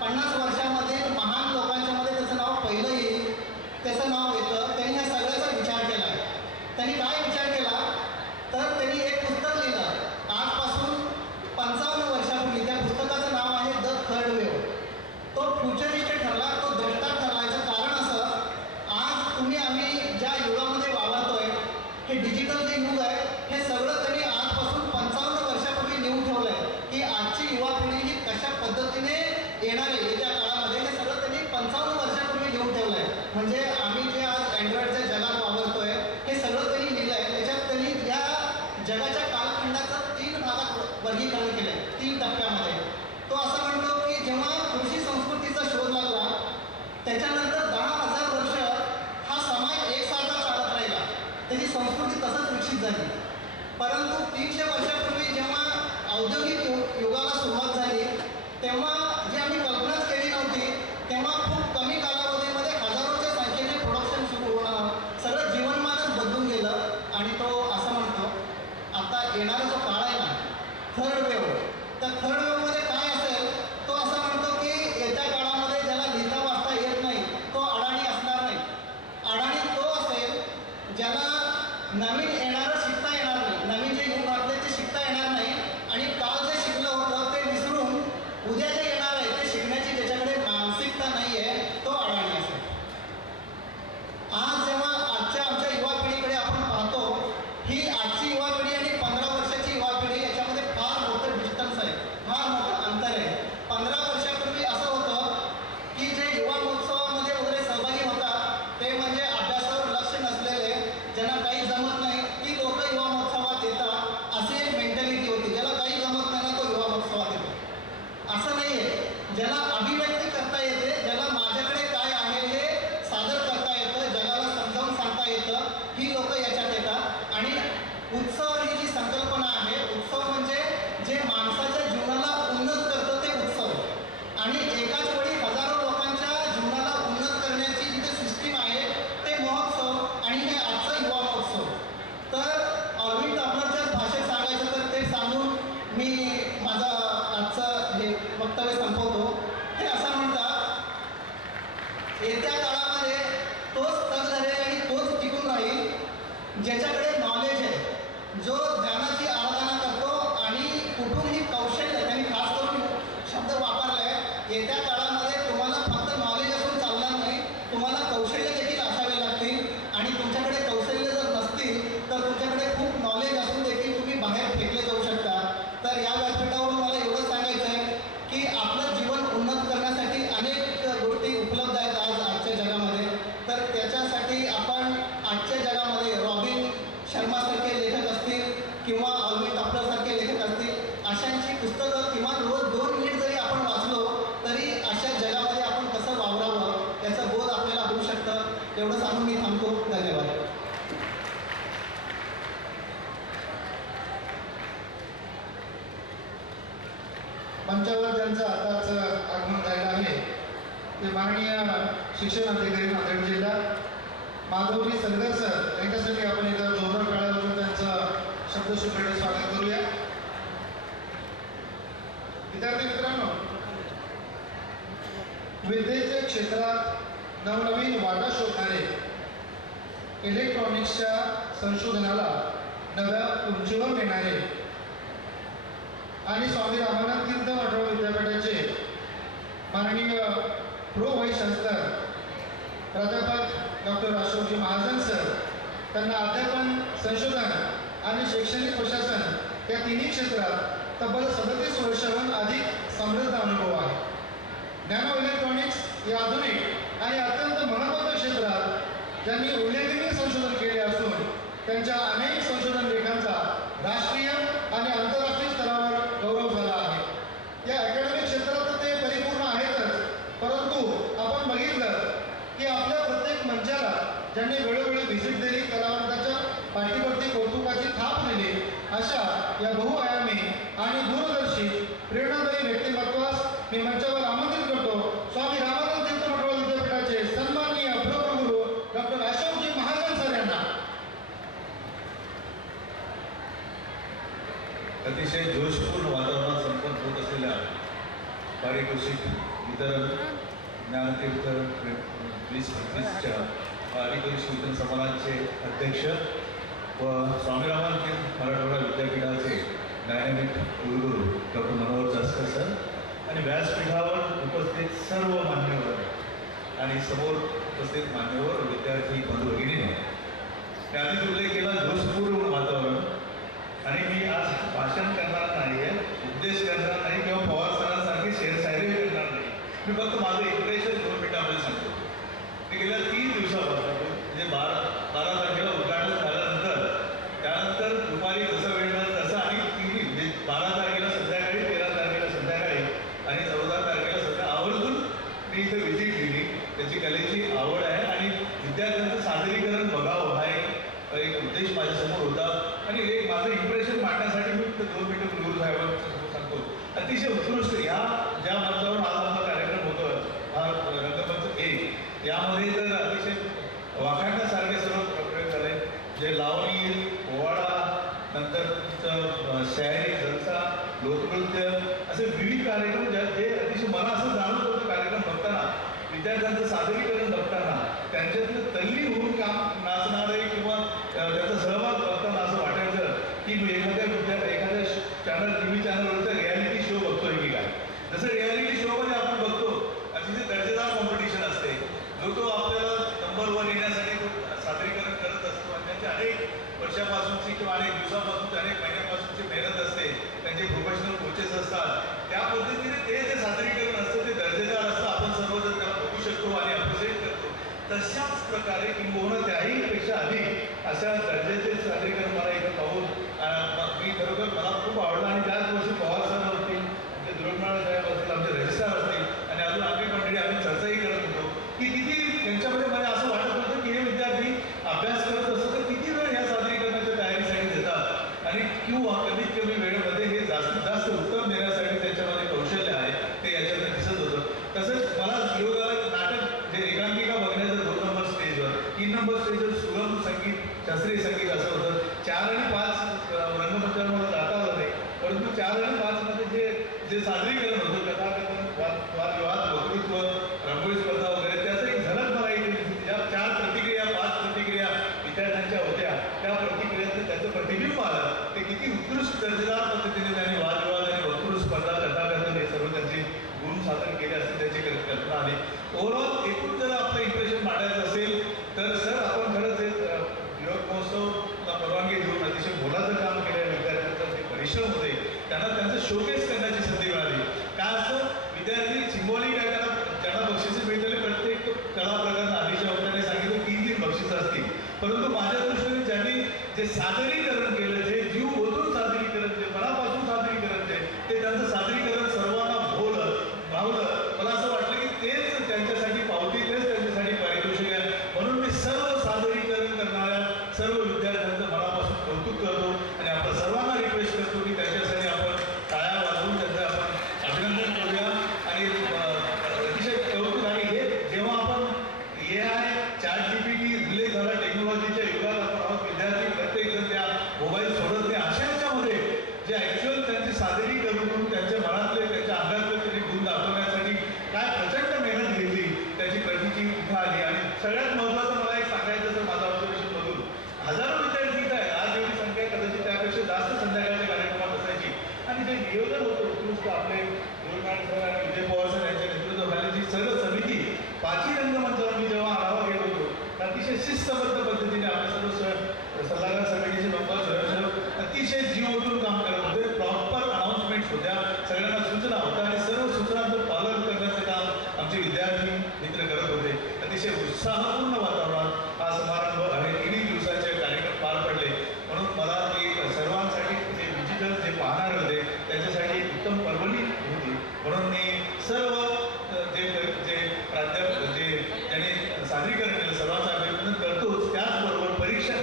50 वर्षामध्ये महान लोकांच्या मध्ये त्याचं नाव पहिलं येईल, त्याचं नाव येतं. त्यांनी ह्या सगळ्याचा विचार केला. त्यांनी काय विचार केला तर त्यांनी एक पुस्तक लिहिलं आजपासून 55 वर्षापूर्वी. त्या पुस्तकाचं नाव आहे द थर्ड वेव्ह. तो फ्युचरिस्ट ठरला, तो द्रष्टा ठरला. याचं कारण असं, आज तुम्ही आम्ही ज्या युगामध्ये वावरतोय, हे डिजिटल जे युग आहे, हे सगळं त्यांनी आजपासून 55 वर्षापूर्वी लिहून ठेवलं आहे की आजची युवा पिढी ही कशा पद्धतीने येणार आहे येत्या काळामध्ये. हे सगळं त्यांनी 55 वर्षापूर्वी लिहून ठेवलं आहे. म्हणजे आम्ही जे आज अँड्रॉइडच्या जगात वावरतोय, हे सगळं त्यांनी लिहिलं आहे. त्याच्यात त्यांनी या जगाच्या कालखंडाचं 3 भागात वर्गीकरण केलं आहे, 3 टप्प्यामध्ये. तो असं म्हणतो की जेव्हा कृषी संस्कृतीचा शोध लागला, त्याच्यानंतर 10,000 वर्ष हा समाज एकसारखा चालत राहिला, त्याची संस्कृती तसंच विकसित झाली. परंतु 300 वर्षापूर्वी जेव्हा औद्योगिक युगाला सुरुवात झाली, तेव्हा जी आम्ही कल्पनाच केली नव्हती, तेव्हा खूप कमी कालावधीमध्ये हजारोच्या संख्येने प्रोडक्शन सुरू होणं, सगळं जीवनमानच बदलून गेलं. आणि तो असं म्हणतो, आता येणारा जो काळ आहे ना, थर्ड वेव्ह, त्या थर्ड वेव्हमध्ये काय असेल, तो असं म्हणतो की येत्या काळामध्ये ज्याला लिहिता वाचता येत नाही, तो अडाणी असणार नाही. अडाणी तो असेल ज्याला नवीन येणारं शिकता येणार नाही, नवीन जे युग घातले ते शिकता येणार नाही, आणि काल जे शिकलं होतं ते विसरून उद्या जे येणार आहे ते शिकण्याची ज्याच्याकडे मानसिकता नाही आहे, तो अडाणी असेल. आज जेव्हा आमच्या युवा पिढीकडे आपण पाहतो, ही आजची युवा पिढी आणि 15 वर्षाची युवा पिढी याच्यामध्ये फार मोठं डिस्टन्स आहे, फार मोठं अंतर आहे. 15 वर्षापूर्वी असं होतं की जे युवा महोत्सवामध्ये वगैरे सहभागी होतात, ते म्हणजे अभ्यासावर लक्ष नसलेले, ज्यांना काही जमत नाही, ती लोक युवा महोत्सवात येतात, अशी एक मेंटॅलिटी होती. ज्याला काही जमत नाही ना, तो युवा महोत्सवात येतो. असं नाही आहे. ज्याला अभिव्यक्ती करता येते, ज्याला माझ्याकडे काय आहे हे सादर करता येतं, जगाला समजावून सांगता येतं, ही लोक याच्यात येतात. आणि ज्याच्याकडे नॉलेज आहे, जो ज्ञानाची आराधना करतो आणि कुठूनही कौशल्य, त्यांनी खास करून शब्द वापरला आहे, येत्या काळामध्ये तुम्हाला फक्त नॉलेज असून चालणार नाही, तुम्हाला कौशल्य देखील असावे लागतील. आणि तुमच्याकडे कौशल्य जर नसतील तर तुमच्याकडे खूप नॉलेज असून देखील तुम्ही बाहेर फेकले जाऊ शकता. तर या व्यासपीठावरून मला एवढं सांगायचं आहे की आपलं जीवन उन्नत करण्यासाठी अनेक गोष्टी उपलब्ध आहेत आजच्या जगामध्ये. तर त्याच्यासाठी आपण आजच्या जगामध्ये रॉबिन शर्मासारखे लेखक असतील किंवा ऑल्विन टॉपलरसारखे लेखक असतील, अशांची पुस्तकं किमान रोज 2 मिनिट जरी आपण वाचलो तरी अशा जगामध्ये आपण कसं वावरावं याचा बोध आपल्याला होऊ शकतं. एवढं सांगून मी थांबतो. धन्यवाद. मंचावर ज्यांचं आताच आगमन झालं आहे ते माननीय शिक्षण अधिकारी नांदेड जिल्हा माधवजी सलगर सर यांच्यासाठी आपण एकदा जोरदार टाळ्या वाजवून त्यांचं शब्दसुपडे स्वागत करूया. विद्यार्थी मित्रांनो, विद्येच्या क्षेत्रात नवनवीन वाटा शोधणारे, इलेक्ट्रॉनिक्सच्या संशोधनाला नव्या उंचीवर नेणारे आणि स्वामी रामानंद तीर्थ मठोबा विद्यापीठाचे माननीय प्रो व्हाईस चान्सलर प्राध्यापक डॉक्टर अशोकजी महाजन सर, त्यांना अध्यापन, संशोधन आणि शैक्षणिक प्रशासन या तिन्ही क्षेत्रात तब्बल 37 वर्षांहून अधिक समृद्ध अनुभव आहे. नॅनो इलेक्ट्रॉनिक्स या आधुनिक आणि अत्यंत महत्त्वाच्या क्षेत्रात ज्यांनी उल्लेखनीय संशोधन केले असून त्यांच्या अनेक संशोधन लेखांचा राष्ट्रीय आणि आंतरराष्ट्रीय स्तरावर गौरव झाला आहे. या अकॅडमिक क्षेत्रात ते परिपूर्ण आहेतच, परंतु आपण बघितलं की आपल्या प्रत्येक मंचाला ज्यांनी वेळोवेळी व्हिजिट दिली, कलावंताच्या पाठीवरती कौतुकाची थाप दिली, अशा या बहुआयामी आणि दूरदर्शी प्रेरणादायी व्यक्तिमत्वास मी मंचावर आमंत्रित करतो. स्वामी रामानंद तीर्थ मठोबा विद्यापीठाचे सन्माननीय प्रगुरू डॉक्टर अशोकजी महाजन सर यांना. अतिशय जोशपूर्ण वातावरणात संपन्न होत असलेल्या पारितोषिक वितरण ज्ञानतीर्थ 2025च्या पारितोषिक वितरण समारंभाचे अध्यक्ष व स्वामी रामानंद तीर्थ मराठवाडा विद्यापीठाचे डायनॅमिक कुलगुरू डॉक्टर मनोहर जास्कर सर आणि व्यासपीठावर उपस्थित सर्व मान्यवर आणि समोर उपस्थित मान्यवर विद्यार्थी बंधू भगिनीने त्यांनी उल्लेख केला जोशपूर्ण वातावरण. आणि मी आज भाषण करणार नाही आहे, उपदेश करणार नाही किंवा पवार सरांसारखी शेरशायरी करणार नाही. मी फक्त माझं इम्प्रेशन 2 मिनिटांमध्ये सांगतो. मी गेल्या 3 दिवसापासून म्हणजे 12 तारखेला उद्घाटन झाल्यानंतर त्यानंतर दुपारी जसं वेळ मिळाला तसं आणि 12 तारखेला संध्याकाळी, 13 तारखेला संध्याकाळी आणि 14 तारखेला सध्या आवर्जून मी इथं व्हिजिट दिली. त्याची कलेची आवड आहे आणि विद्यार्थ्यांचं सादरीकरण बघावं हा एक उद्देश माझ्यासमोर होता. आणि एक माझं इम्प्रेशन मांडण्यासाठी मी 2 मिनिटं गुरु साहेबांसमोर सांगतो. अतिशय उत्कृष्ट ह्या ज्या मंचावर आज आपला कार्यक्रम होतो, हा रंगमंच 1, यामध्ये तर अतिशय वाखाणण्यासारखे सर्व प्रयोग झाले. जे लावणी, पोवाडा, नंतर शायरी, जलसा, लोकनृत्य असे विविध कार्यक्रम जे अतिशय मला असं जाणवत होतं कार्यक्रम बघताना, विद्यार्थ्यांचं सादरीकरण बघताना, त्यांच्यातलं तल्लीन होऊन काम नाचणारे किंवा त्याचा सहभाग बघताना असं वाटायचं की एखाद्या चॅनल, TV चॅनलवरचा रियालिटी शो बघतोय की काय. जसं रियालिटी शोमध्ये आपण बघतो अतिशय दर्जेदार कॉम्पिटिशन असते, जो आपल्याला नंबर 1 येण्यासाठी सादरीकरण करत असतो आणि त्यांच्या अनेक वर्षापासूनची किंवा अनेक दिवसापासूनची, अनेक महिन्यापासूनची मेहनत असते, त्यांचे प्रोफेशनल कोचेस असतात. त्या पद्धतीने ते जे सादरीकरण असतं ते दर्जेदार असतं. आपण सर्वजण त्याला बघू शकतो आणि अप्रिशिएट करतो. तशाच प्रकारे किंबहुना त्याहीपेक्षा अधिक अशा दर्जाचे सादरीकरण मला इथं पाहून मी खरोखर मला खूप आवडलं. आणि त्याच वर्षी पवार सर असतील, आमचे दुरंगनाळ साहेब असतील, आमचे रजिस्ट्रार असतील आणि अजून आम्ही मंडळी आम्ही चर्चाही करत होतो की किती त्यांच्यामध्ये मला असं वाटत होतं की हे विद्यार्थी अभ्यास करत असतो तर किती वेळ ह्या सादरीकरणाच्या तयारीसाठी देतात आणि किंवा कमीत कमी वेळेमध्ये हे जास्तीत जास्त उत्तम देण्यासाठी त्यांच्यामध्ये कौशल्य आहे ते याच्यामध्ये दिसत होतं. तसंच मला योगाला नाटक जे एकांकिका बघण्याचं 2 नंबर स्टेजवर, 3 नंबर स्टेजवर सुगम संगीत, शास्त्रीय संगीत असं होतं. 4 आणि 5 रंगमंचावर मला जाता आलं नाही, परंतु 4 आणि 5 मध्ये जे सादरीकरण होतं, कथाकथन, वादविवाद, वक्तृत्व, रांगोळी स्पर्धा वगैरे, त्याचं एक झलक मला इथे दिसली. ज्या 4 प्रतिक्रिया, 5 प्रतिक्रिया विद्यार्थ्यांच्या होत्या त्या त्याच्यामध्ये त्याचं प्रतिबिंब आलं. ते किती उत्कृष्ट दर्जेदार पद्धतीने त्यांनी वादविवाद आणि वक्तृत्व स्पर्धा करता हे सर्व त्यांचे गुण सादर केले असतील त्याची कल्पना आली. ओव्हरऑल एकूण जर आपलं इम्प्रेशन मांडायचं असेल तर सर आपण खरंच युवक महोत्सवला परवानगी देऊन अतिशय मोलाचं काम केलं. विद्यार्थ्यांचा जे परिश्रम होते त्यांना त्यांचं शोकेस करण्याची संधी मिळाली. काय असतं विद्यार्थी सिम्बॉलिक आहे, त्यांना बक्षिसे मिळतेले प्रत्येक कला प्रकार आधीच्या वक्त्याने सांगितलं 3-3 बक्षिसं असतील. परंतु माझ्या दृष्टीने ज्यांनी जे सादरीकरण केलं, जे जीव ओतून सादरीकरण, जे मनापासून सादरीकरण ते त्यांचं सादरीकरण सर्वांना भावलं. मला असं वाटलं की तेच त्यांच्यासाठी पावती, तेच त्यांच्यासाठी पारितोषिक आहे. म्हणून मी सर्व सादरीकरण करणाऱ्या सर्व विद्यार्थ्यांचं मनापासून कौतुक करतो आणि आपण सर्वांना रिक्वेस्ट करतो की त्यांच्यासाठी आपण टाळ्या वाजवून त्यांचं आपण अभिनंदन करूया. आणि अतिशय कौतुक. आणि हे जेव्हा आपण AI ChatGPT रिलीज झाला टेक्नॉलॉजीच्या युगात आपण आहोत, विद्यार्थी प्रत्येक जण त्या मोबाईल सोडत नाही. अशा याच्यामध्ये जे ॲक्च्युअल त्यांची सादरीकरण करून त्यांच्या मनातले त्यांच्या अंगातले त्यांनी गुण दाखवण्यासाठी काय प्रचंड मेहनत घेतली त्याची प्रतीची उठा आली. आणि सगळ्यात महत्त्वाचं मला एक सांगायचं तर माझं ऑब्झर्वेशन मधून हजारो विद्यार्थी इथं आहे. आज एवढी संख्या कदाचित त्यापेक्षा जास्त संध्याकाळच्या कार्यक्रमात असायची. आणि जे नियोजन होतं उत्कृष्ट आपले सर आणि विजय पवार सर यांच्या नेतृत्वाखाली जी सर्व समिती 5ही रंगमंचावर मी जेव्हा आढावा घेत होतो अतिशय शिस्तबद्ध पद्धतीने आपल्या सर्व सल्लागार समितीचे मेंबर्स अतिशय जीव ओतून काम करत होते. प्रॉपर अनाउन्समेंट्स होत्या, सगळ्यांना सूचना होत्या आणि सर्व सूचनांचं पालन करण्याचं काम आमचे विद्यार्थी मित्र करत होते. अतिशय उत्साहपूर्ण वातावरणात हा समारंभ आणि 3 दिवसाचे कार्यक्रम पार पडले. म्हणून मला ते सर्वांसाठी जे डिजिटल जे पाहणारे होते त्यांच्यासाठी उत्तम पर्वणी होती. म्हणून मी सर्व जे प्राध्यापक ज्यांनी सादरीकरण केलं सर्वांचं अभिनंदन करतोच. त्याचबरोबर परीक्षण,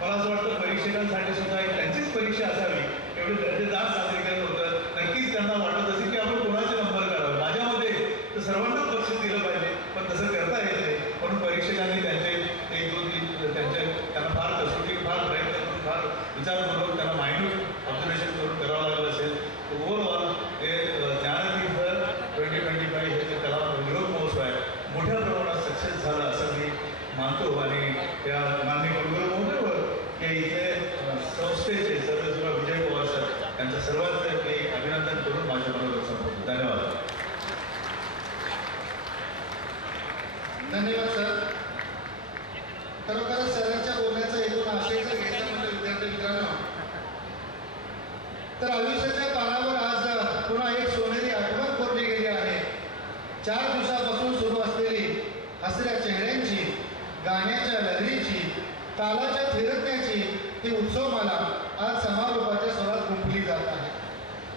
मला असं वाटतं परीक्षकांसाठी सुद्धा एक त्यांचीच परीक्षा असावी, एवढं दर्जेदार सादरीकरण होतं. नक्कीच त्यांना वाटत असेल की आपण कोणाचे नंबर काढावे. माझ्या मते तर सर्वांनाच बक्षीस दिलं पाहिजे, पण तसं करता येत नाही. म्हणून परीक्षकांनी त्यांचे 1-2-3 त्यांना फार कसोटी, फार प्रयत्न करून, फार विचारपूर्वक त्यांना माइन्यूट ऑब्झर्वेशन करून करावं लागलं असेल. ओव्हरऑल हे ज्ञानतीर्थ 2025 हे जे कला युवक महोत्सव आहे मोठ्या प्रमाणात सक्सेस झाला असं मी मानतो. आणि त्या माननीय कुलगुरू महोदयवर हे इथे संस्थेचे सर्व विजय पवार सर यांचं सर्वांचं मी अभिनंदन करून माझ्या बरोबर संपवतो. धन्यवाद. धन्यवाद सर. खरोखरच सरांच्या बोलण्याचा एकूण आशय जर घ्यायचा म्हणजे विद्यार्थी मित्रांनो तर आयुष्याच्या पानावर आज पुन्हा एक सोनेरी आठवण कोरली गेली आहे. 4 दिवसापासून सुरू असलेली हसऱ्या चेहऱ्यांची, गाण्याच्या लहरीची, तालाच्या थिरकण्याची ही उत्सवमाला आज समारोपाच्या स्वरात गुंफली जात आहे.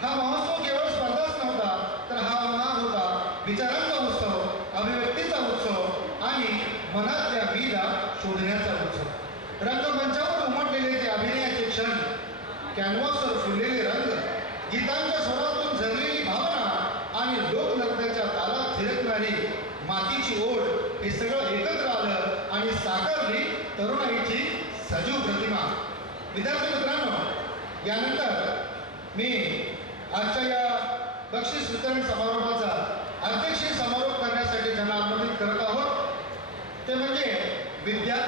हा महोत्सव केवळ स्पर्धाच नव्हता तर हा होता विचारांचा उत्सव, अभिव्यक्तीचा उत्सव आणि मनातल्या मीला शोधण्याचा उत्सव. रंगमंचावर उमटलेले ते अभिनयाचे क्षण, कॅनव्हासवर फुललेले रंग, गीतांच्या स्वरातून झरलेली भावना आणि लोकनृत्याच्या तालात थिरकणारी मातीची ओढ हे सगळं एकत्र आलं आणि साकारली तरुणाईची सजीव प्रतिमा. विद्यार्थी मित्रांनो, यानंतर मी आजच्या या बक्षीस वितरण समारोहाचा अध्यक्षीय समारोप करण्यासाठी ज्यांना आमंत्रित करत आहोत ते म्हणजे विज्ञान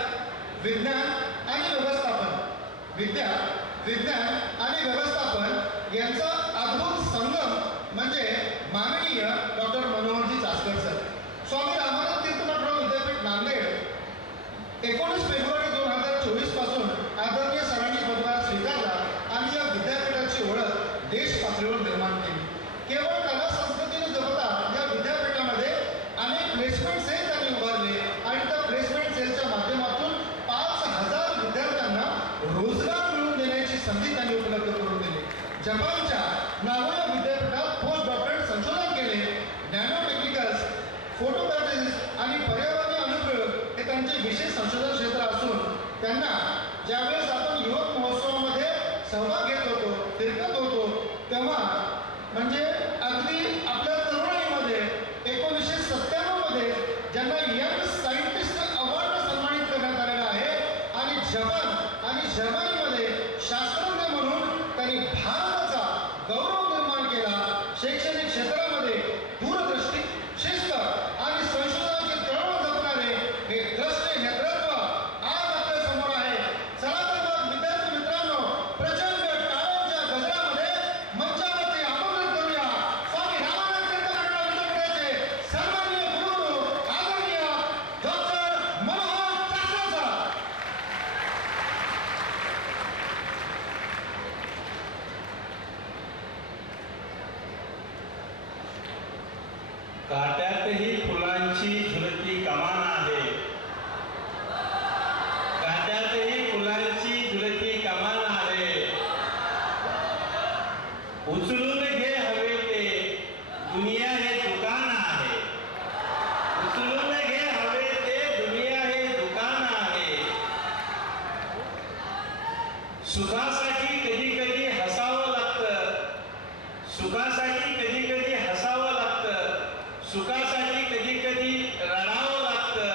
आणि व्यवस्थापन यांचा अद्भुत संगम म्हणजे माननीय डॉक्टर मनोहरजी चासकर सर. स्वामी रामानंद तीर्थमठ विद्यापीठ नांदेड 19 फेब्रुवारी 2024 पासून आदरणीय सरांनी पदभार स्वीकारला आणि या विद्यापीठाची ओळख देश पातळीवर निर्माण केली. केवळ कला संस्कृतीने जपता या विद्यापीठामध्ये अनेक प्लेसमेंट सेल त्यांनी उभारले आणि त्या प्लेसमेंट सेलच्या माध्यमातून 5,000 विद्यार्थ्यांना रोजगार मिळवून देण्याची संधी त्यांनी उपलब्ध करून दिली. जपानच्या नागोया विद्यापीठात पोस्ट डॉक्टरेट संशोधन केले. नॅनो टेक्निकल्स, फोटोपॅथिक्स आणि पर्यावरणीय अनुप्रयोग हे त्यांचे विशेष संशोधन क्षेत्र असून त्यांना ज्यावेळेस आपण युवक महोत्सवामध्ये सहभाग घेत होतो, फिरकत होतो, तेव्हा म्हणजे अगदी आपल्या तरुणाईमध्ये 1997 मध्ये ज्यांना यंग सायंटिस्ट अवॉर्ड सन्मानित करण्यात आलेला आहे आणि जपान आणि जर्मनीमध्ये शास्त्रज्ञ म्हणून त्यांनी भारताचा गौरव निर्माण केला. शैक्षणिक क्षेत्रामध्ये दूरदृष्टी, शिस्त आणि संशोधनाची चळवळ जपणारे हे द्रष्टे नेतृत्व आज आपल्या समोर आहे. चला तर मग विद्यार्थी मित्रांनो सुखासाठी कधी कधी हसावं लागतं, सुखासाठी कधी कधी हसावं लागतं, सुखासाठी कधी कधी रडावं लागतं.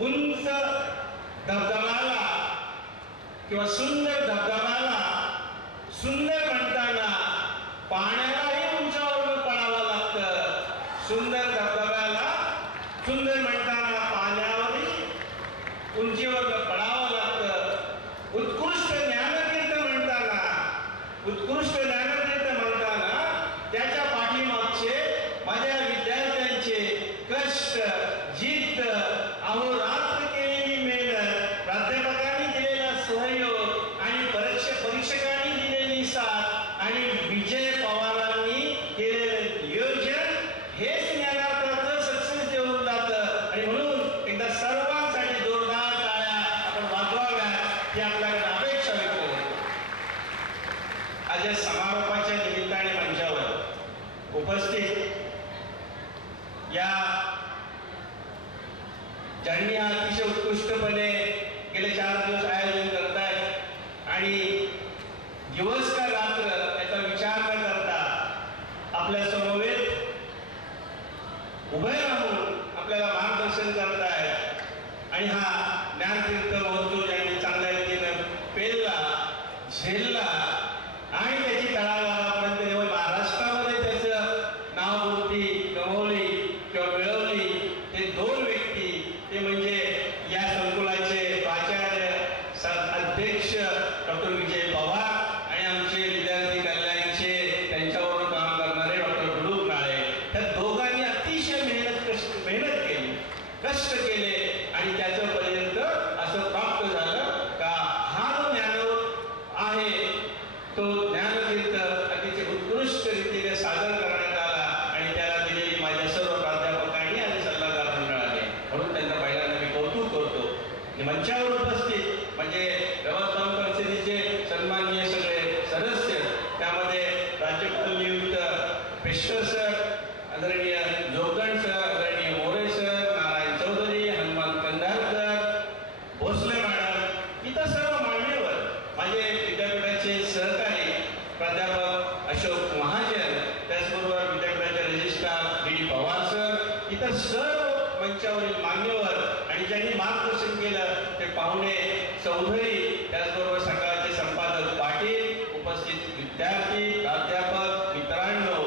उंच धबधबाला किंवा सुंदर धबधबाला सुंदर म्हणताना पाण्यालाही उंचावरून पडावं लागतं. सुंदर धबधब्याला सुंदर म्हणताना पाण्यावरही उंचीवर पडावं लागतं. उत्कृष्ट ज्ञानतीर्थ म्हणताना, उत्कृष्ट ज्ञानतीर्थ म्हणताना त्याच्या पाठीमागचे माझ्या विद्यार्थ्यांचे कष्ट, जिद्द, अहोरात्र केलेली मेहनत, प्राध्यापकांनी दिलेला सहयोग आणि परीक्षकांनी दिलेली साथ आणि विजय पवारांनी केलेलं नियोजन हेच ज्ञानार्थाचं सक्सेस देऊन जातं. आणि म्हणून एकदा सर्वांसाठी जोरदार टाळ्या आपण वाजवाव्यात ही आपल्याकडे अपेक्षा व्यक्त करतो. आज या समारोपाच्या निमित्ताने मंचावर उपस्थित या ज्यांनी हा अतिशय उत्कृष्टपणे गेले 4 दिवस आयोजन करतायत आणि दिवस का रात्र याचा विचार न करता आपल्या समवेत उभे राहून आपल्याला मार्गदर्शन करतायत आणि हा ज्ञानतीर्थ महोत्सव ज्यांनी चांगल्या रीतीनं पेलला, झेलला आणि त्याची तळागाळापर्यंत केवळ महाराष्ट्रामध्ये त्याचं नाववृत्ती कमवली किंवा मिळवली ते 2 व्यक्ती, ते म्हणजे या संकुलाचे प्राचार्य अध्यक्ष डॉक्टर विजय पवार आणि आमचे विद्यार्थी कल्याणचे त्यांच्यावर काम करणारे डॉक्टर गुडू काळे. त्या दोघांनी अतिशय मेहनत केली, कष्ट केले आणि त्याच्यापर्यंत असं प्राप्त झालं का हा जो ज्ञानोत आहे तो ज्ञानतीर्थ अतिशय उत्कृष्ट रीतीने सादर करण्यात आला आणि त्याला दिलेली माझ्या सर्व प्राध्यापकांनी आणि सल्लागार मंडळाने, म्हणून त्यांचा पहिल्यांदा मी कौतुक करतो. मंचावर उपस्थित म्हणजे व्यवस्थापन परिषदेचे सन्माननीय सगळे सदस्य, त्यामध्ये राज्यपाल नियुक्त पेशकर सर, आदरणीय जोगदंड सर, आदरणीय मोरे सर, नारायण चौधरी, हनुमान कंधारकर, भोसले मॅडम, इतर सर्व मान्यवर, माझे विद्यापीठाचे सहकारी प्राध्यापक अशोक महाजन, त्याचबरोबर विद्यापीठाचे रजिस्ट्रार डी पवार सर, इतर सर्व मंचावरील मान्यवर आणि ज्यांनी मार्गदर्शन केलं ते पाहुणे चौधरी, त्याचबरोबर सकाळचे संपादक पाटील, उपस्थित विद्यार्थी, प्राध्यापक, मित्रांनो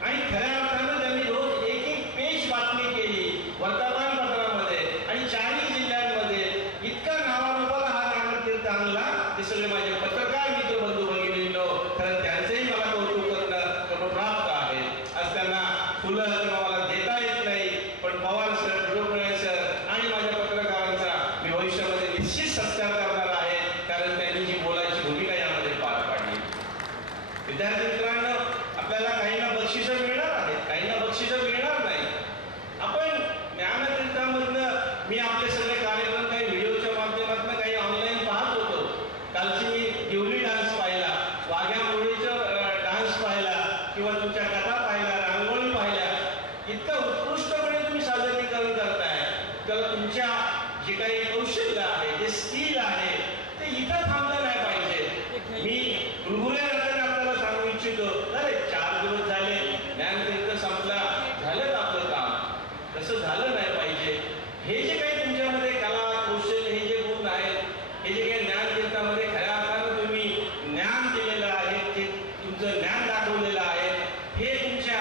आणि खऱ्या अर्थानं त्यांनी रोज एक पेज बातमी केली वर्तमानपत्रामध्ये आणि 4 जिल्ह्यांमध्ये. इतका नावारूपाला हा ज्ञानतीर्थ आणला. ते सगळे माझे पत्रकार मित्र बंधू भगिनींनो, खरं त्यांचंही मला कौतुक करणं प्राप्त आहे. आज त्यांना फुलं किंवा मला देता येत नाही, पण पवार सर, डोकळे सर आणि माझ्या पत्रकारांचा मी भविष्यामध्ये निश्चित सत्कार करणार आहे, कारण त्यांनी जी बोलायची भूमिका यामध्ये पार पाडली. विद्यार्थी मित्रांनो, आपल्याला काहींना बक्षिसं मिळणार आहेत, काहींना बक्षिसं मिळणार नाही. आपण ज्ञानतीर्थामधनं मी आपले सगळे कार्यक्रम काही व्हिडिओच्या माध्यमातून काही ऑनलाईन पाहत होतो. कालची मी दिवली डान्स पाहिला, वाघ्या मुरळीचा डान्स पाहिला किंवा तुमच्या कथा पाहिल्या, रांगोळी पाहिल्या. इतकं उत्कृष्टपणे तुम्ही सादरीकरण करताय, तर तुमच्या जे काही कौशल्य आहे, जे स्किल आहे ते इथं थांबलं नाही पाहिजे. मी गुरगुरे आपल्याला सांगू इच्छितो, अरे 4 दिवस झाले ज्ञानतीर्थ संपला, झालं आपलं काम, तसं झालं नाही पाहिजे. हे जे काही तुमच्यामध्ये कला, कौशल्य, हे जे गुण आहेत, हे जे काही ज्ञानतीर्थामध्ये खऱ्या अर्थानं तुम्ही ज्ञान दिलेलं आहे, ते तुमचं ज्ञान दाखवलेलं आहे, हे तुमच्या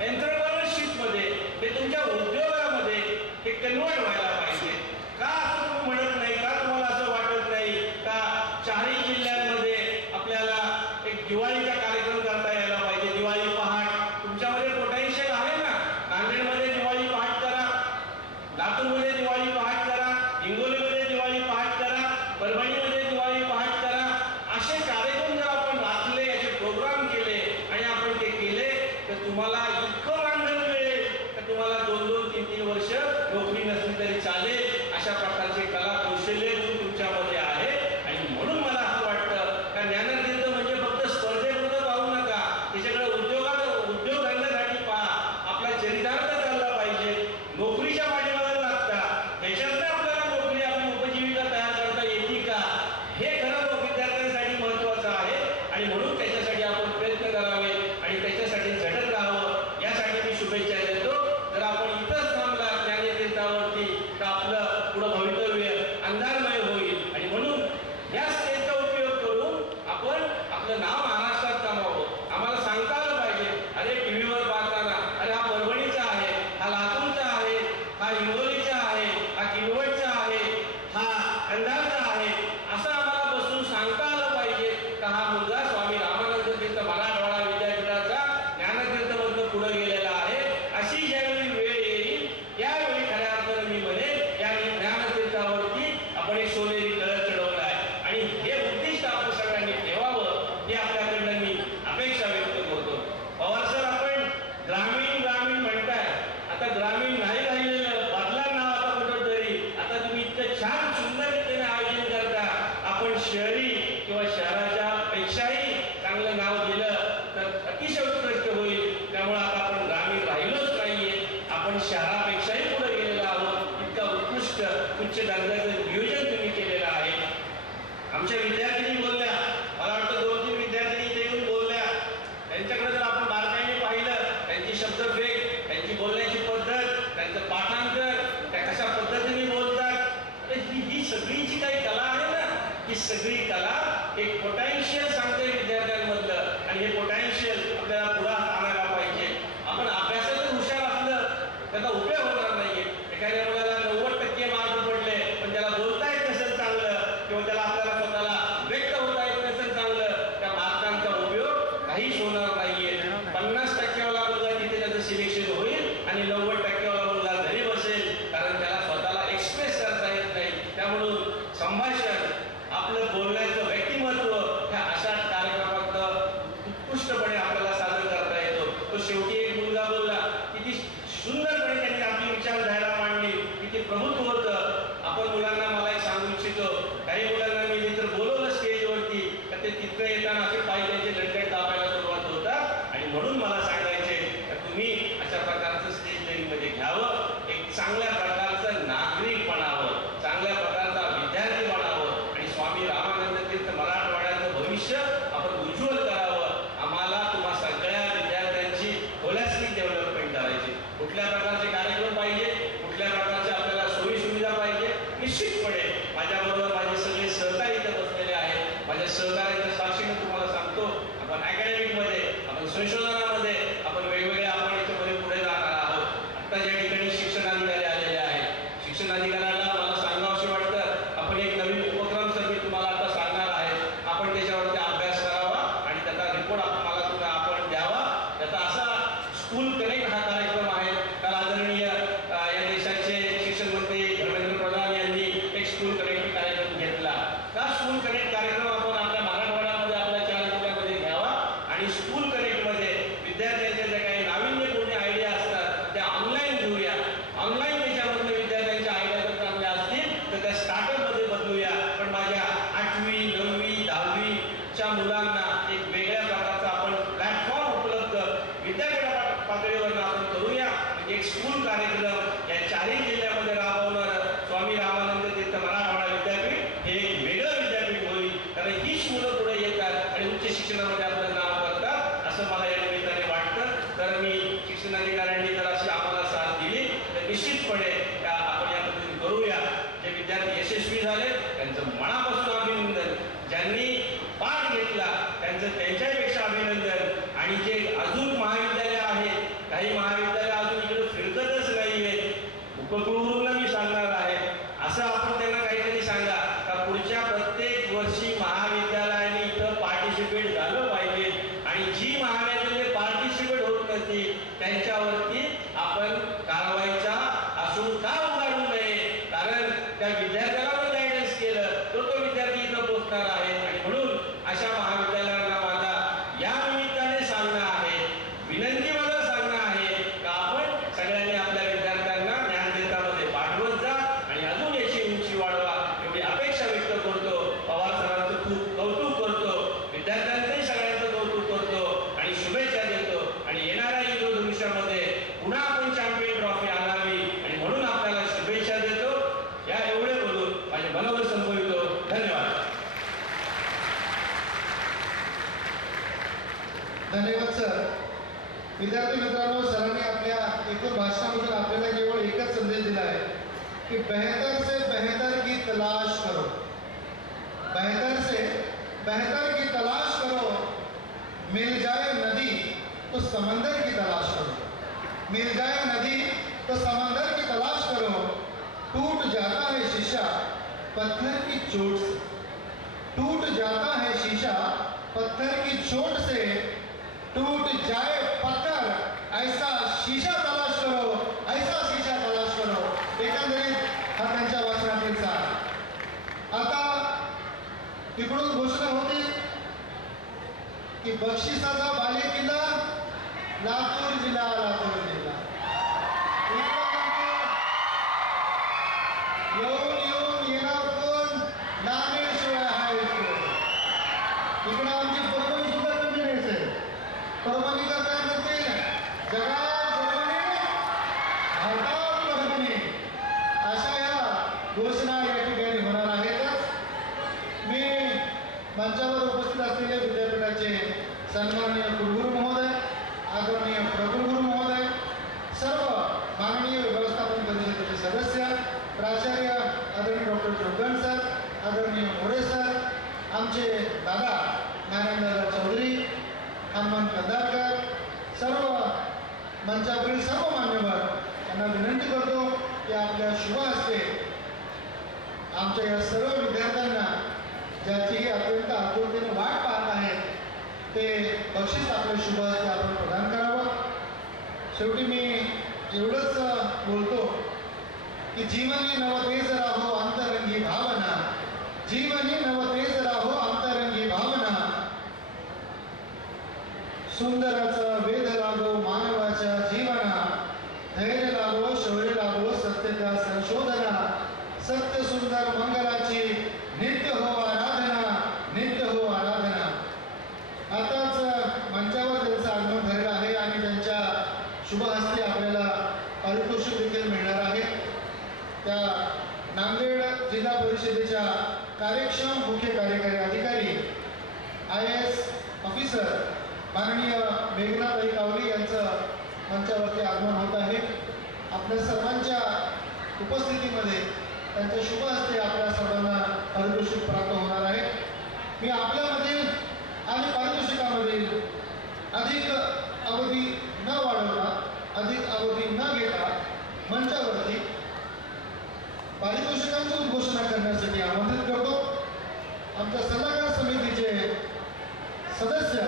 एंटरप्रेन्योरशिपमध्ये, हे तुमच्या उद्योगामध्ये हे कन्वर्ट व्हायला पाहिजे. का असं तुम्ही म्हणत नाही? का तुम्हाला असं वाटत नाही का 4 जिल्ह्यांमध्ये आपल्याला एक दिवाळीचा कार्यक्रम करता यायला पाहिजे? दिवाळी पहाट तुमच्यामध्ये पोटेन्शियल आहे ना. नांदेडमध्ये दिवाळी पहाट करा, लातूरमध्ये दिवाळी पहाट करा, हिंगोलीमध्ये दिवाळी पहाट करा, परभणीमध्ये दिवाळी पहाट करा. असे कार्यक्रम जर आपण राखले, याचे प्रोग्राम केले आणि आपण ते केले, तर तुम्हाला इतकं मानधन मिळेल तर तुम्हाला 2-2, 3-3 वर्ष नोकरी नसली तरी चालेल. अशा प्रकारचे कला, कौशल्य तुमच्यामध्ये आहे. आणि म्हणून मला असं वाटतं का ज्ञानतीर्थ म्हणजे फक्त स्पर्धेपुरतं पाहू नका, त्याच्याकडे उद्योग धंद्यासाठी पहा. आपला चरितार्थ चालला पाहिजे. नोकरीच्या पाठीमागे लागता ह्याच्यातनं आपल्याला नोकरी, आपली उपजीविका तयार करता येते का, शहरी किंवा शहराच्या पेक्षाही चांगलं नाव दिलं तर अतिशय उत्कृष्ट होईल. त्यामुळे आता आपण ग्रामीण राहिलोच नाहीये, आपण शहरापेक्षाही पुढे गेलेलो आहोत. इतका उत्कृष्ट उच्च दर्जाचं नियोजन तुम्ही केलेलं आहे. आमच्या विद्यार्थिनी बोलल्या, मला वाटतं 2-3 विद्यार्थिनी इथे येऊन बोलल्या. त्यांच्याकडे जर आपण बारकाईने पाहिलं, त्यांची शब्दफेक, त्यांची बोलण्याची पद्धत, त्यांचं पाठांतर, त्या कशा पद्धतीने बोलतात, ही सगळीची काही कला आहे ना, ही सगळी कला एक पोटॅन्शियल सांगते विद्यार्थ्यांमधलं. आणि हे पोटॅन्शियल आपल्याला पुढे आणायला पाहिजे. आपण अभ्यासातच हुशार असलं त्याचा उपयोग होणार नाहीये. एखाद्या मुलाला 90% मार्क पडले पण त्याला बोलता येत नसेल चांगलं, किंवा त्याला आपल्याला स्वतःला व्यक्त होता येत नसेल चांगलं, त्या मार्कांचा उपयोग काहीच होणार नाहीये. 50% वाला मुलगा तिथे त्याचं सिलेक्शन होईल आणि 90% वाला मुलगा घरी बसेल, कारण त्याला स्वतःला एक्सप्रेस करता येत नाही. त्यामुळे संभाषण, आपलं बोलण्याचं व्यक्तिमत्व ह्या अशा कार्यक्रमात उत्कृष्टपणे आपल्याला सादर करता येतो. तो शेवटी एक मुलगा बोलला, किती सुंदरपणे त्यांनी आपली विचारधारा मांडली, किती प्रभुत्व होतं. आपण मुलांना मला एक सांगू इच्छितो, काही मुलांना मी इतर बोलवलं स्टेजवरती तर ते तिथं येताना असे पाय त्यांचे लटकट दाबायला सुरुवात होतात. आणि म्हणून मला सांगायचे तर तुम्ही अशा प्रकारचं स्टेज मध्ये घ्यावं, एक चांगल्या प्रकारचं नागरिक बनावं, चांगल्या प्रकारचा विद्यार्थी बनावं आणि स्वामी रामानंद तीर्थ मराठवाड्याचं भविष्य आपण उज्ज्वल करावं. आम्हाला तुम्हा सगळ्या विद्यार्थ्यांची होलिस्टिक डेव्हलपमेंट करायची. कुठल्या प्रकारचे कार्यक्रम पाहिजे, कुठल्या प्रकारचे आपल्याला सोयी सुविधा पाहिजे, निश्चितपणे माझ्याबरोबर माझे सगळे सहकारी इथे बसलेले आहेत. माझ्या सहकार्याच्या साक्षीने तुम्हाला सांगतो, आपण अकॅडमिकमध्ये, आपण संशोधनामध्ये, आपण वेगवेगळ्या आपण याच्यामध्ये पुढे जाणार आहोत. आता ज्या ठिकाणी शिक्षणाधिकारी आलेले आहेत, शिक्षणाधिकाऱ्यांना मला सांगावंशी वाटतं, आपण एक नवीन उपक्रम सर मी तुम्हाला आता सांगणार आहे. आपण त्याच्यावरती अभ्यास करावा आणि त्याचा रिपोर्ट मला आपण द्यावा. त्याचा असा स्कूल कनेक्ट हा कार्यक्रम आहे. काल आदरणीय या देशाचे शिक्षण मंत्री धर्मेंद्र प्रधान यांनी एक स्कूल कनेक्ट कार्यक्रम घेतला. हा स्कूल कनेक्ट कार्यक्रम आपण आपल्या मराठवाड्यामध्ये, आपल्या 4 जिल्ह्यामध्ये घ्यावा आणि स्कूल कनेक्टमध्ये विद्यार्थ्यांच्या ज्या काही नाविन्यपूर्ण आयडिया असतात त्या ऑनलाईन घेऊया. ऑनलाईन त्याच्यामधून विद्यार्थ्यांच्या आयडिया जर चांगल्या असतील तर त्या स्टार्टअपमध्ये बदलूया. पण माझ्या 8वी, 9वी, 10वीच्या मुलांना एक वेगळ्या प्रकारचा आपण प्लॅटफॉर्म उपलब्ध विद्यापीठ पातळीवर आपण करूया. म्हणजे एक स्कूल कार्यक्रम या 4ही जिल्ह्यामध्ये राबवणार स्वामी रामानंद तीर्थ मराठवाडा विद्यापीठ हे एक वेगळं विद्यापीठ होईल. कारण हीच मुलं पुढे येतात आणि उच्च शिक्षणामध्ये आपलं नाव करतात असं मला या निमित्ताने वाटतं. तर मी शिक्षणाधिकाऱ्यांनी जर अशी आम्हाला साथ दिली तर निश्चितपणे आपण या पद्धतीने करूया. जे विद्यार्थी यशस्वी झाले त्यांचं मनापासून अभिनंदन, ज्यांनी पाठ घेतला त्यांचं त्यांच्यापेक्षा अभिनंदन, आणि जे अजून महाविद्यालय आहेत, काही महाविद्यालय अजून इकडे फिरतच नाहीये, उपकुलगुरूंना मी सांगणार आहे असं आपण त्यांना काहीतरी सांगा का पुढच्या प्रत्येक वर्षी महाविद्यालयाने इथं पार्टिसिपेट झालं पाहिजे. आणि जी महाविद्यालय पार्टिसिपेट होत नसतील त्यांच्यावरती आपण कारवाईचा असून का उघडू नये, कारण त्या विद्यार्थ्याला पण गायडन्स केलं तो विद्यार्थी इथं पोहोचणार आहे. आणि म्हणून अशा महाविद्यालयांना माझा या निमित्ताने सांगणं आहे, विनंती मला सांगणं आहे का आपण सगळ्यांनी आपल्या विद्यार्थ्यांना ज्ञानदेतामध्ये पाठवत जा आणि अजून याची उंची वाढवा एवढी अपेक्षा व्यक्त करतो. पवार सरांचं खूप कौतुक करतो, विद्यार्थ्यांचंही सगळ्यांचं कौतुक करतो आणि शुभेच्छा देतो. आणि येणाऱ्या युद्धभविष्यामध्ये पुन्हा आपण चॅम्पियन ट्रॉफी आणावी आणि म्हणून आपल्याला शुभेच्छा देतो. या एवढे बोलून माझे मनोगत संपवितो. धन्यवाद. धन्यवाद सर. विद्यार्थी मित्रांनो, सरांनी आपल्या एकूण भाषणामधून आपल्याला केवळ एकच संदेश दिला आहे की बेहतर से बेहतर की तलाश करो, बेहतर से बेहतर की तलाश करो, मिल जाए नदी तो समंदर की तलाश करो, मिल जाए नदी तो समंदर की तलाश करो, टूट जाता है शीशा पत्थर की चोट से, टूट जाता है शीशा पत्थर की चोट से, टूट जाए पत्थर ऐसा शीशा तलाश करो, ऐसा शीशा तलाश करो. एकंदरीत हा त्यांच्या वाचनातील सार. आता तिकडून घोषणा होती की बक्षिसाचा बालेकिल्ला लातूर जिल्हा, लातूर जिल्हा. येऊन येणार कोण? नांदेड शिवाय हा येतो. सन्माननीय कुलगुरू महोदय, आदरणीय प्रकुलगुरू महोदय, सर्व माननीय व्यवस्थापन परिषदेचे सदस्य, प्राचार्य आदरणीय डॉक्टर जोगण सर, आदरणीय मोरे सर, आमचे दादा नारायणदादा चौधरी, हनुमान कंदारकर, सर्व मंचावरील सर्व मान्यवर यांना विनंती करतो की आपल्या शुभ हस्ते आमच्या या सर्व विद्यार्थ्यांना ज्याची अत्यंत आतुरतेने वाट पाहत आहेत ते बक्षीस आपल्या शुभ हस्ते आपण प्रदान करावं. शेवटी मी एवढंच बोलतो की जीवनी नवतेज राहो अंतरंगी भावना, जीवनी नवतेज राहो अंतरंगी भावना, सुंदराचा वेध लागो मानवाच्या जीवना, धैर्य लागो शौर्य लागो सत्य त्या संशोधना, सत्य सुंदर मंगलाची नित्य हो आराधना, नित्य हो आराधना. आताच मंचावर त्यांचं आगमन झालेलं आहे आणि त्यांच्या शुभ हस्ते आपल्याला पारितोषिक देखील मिळणार आहे. त्या नांदेड जिल्हा परिषदेच्या कार्यक्षम मुख्य कार्यकारी अधिकारी IAS ऑफिसर माननीय मेघनाताई कावली यांचं मंचावरती आगमन होत आहे. आपल्या सर्वांच्या उपस्थितीमध्ये त्यांच्या शुभ हस्ते आपल्या सर्वांना पारितोषिक प्राप्त होणार आहे. मी आपल्यामधील आणि पारितोषिकामधील अधिक अवधी न वाढवता, अधिक अवधी न घेता मंचावरती पारितोषिकांची उद्घोषणा करण्यासाठी आमंत्रित करतो. आमच्या सल्लागार समितीचे सदस्य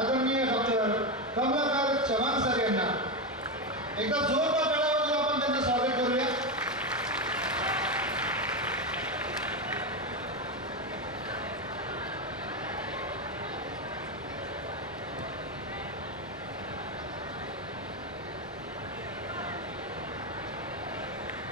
आदरणीय डॉक्टर कमलाकर चव्हाण सर यांना एकदा जोरदार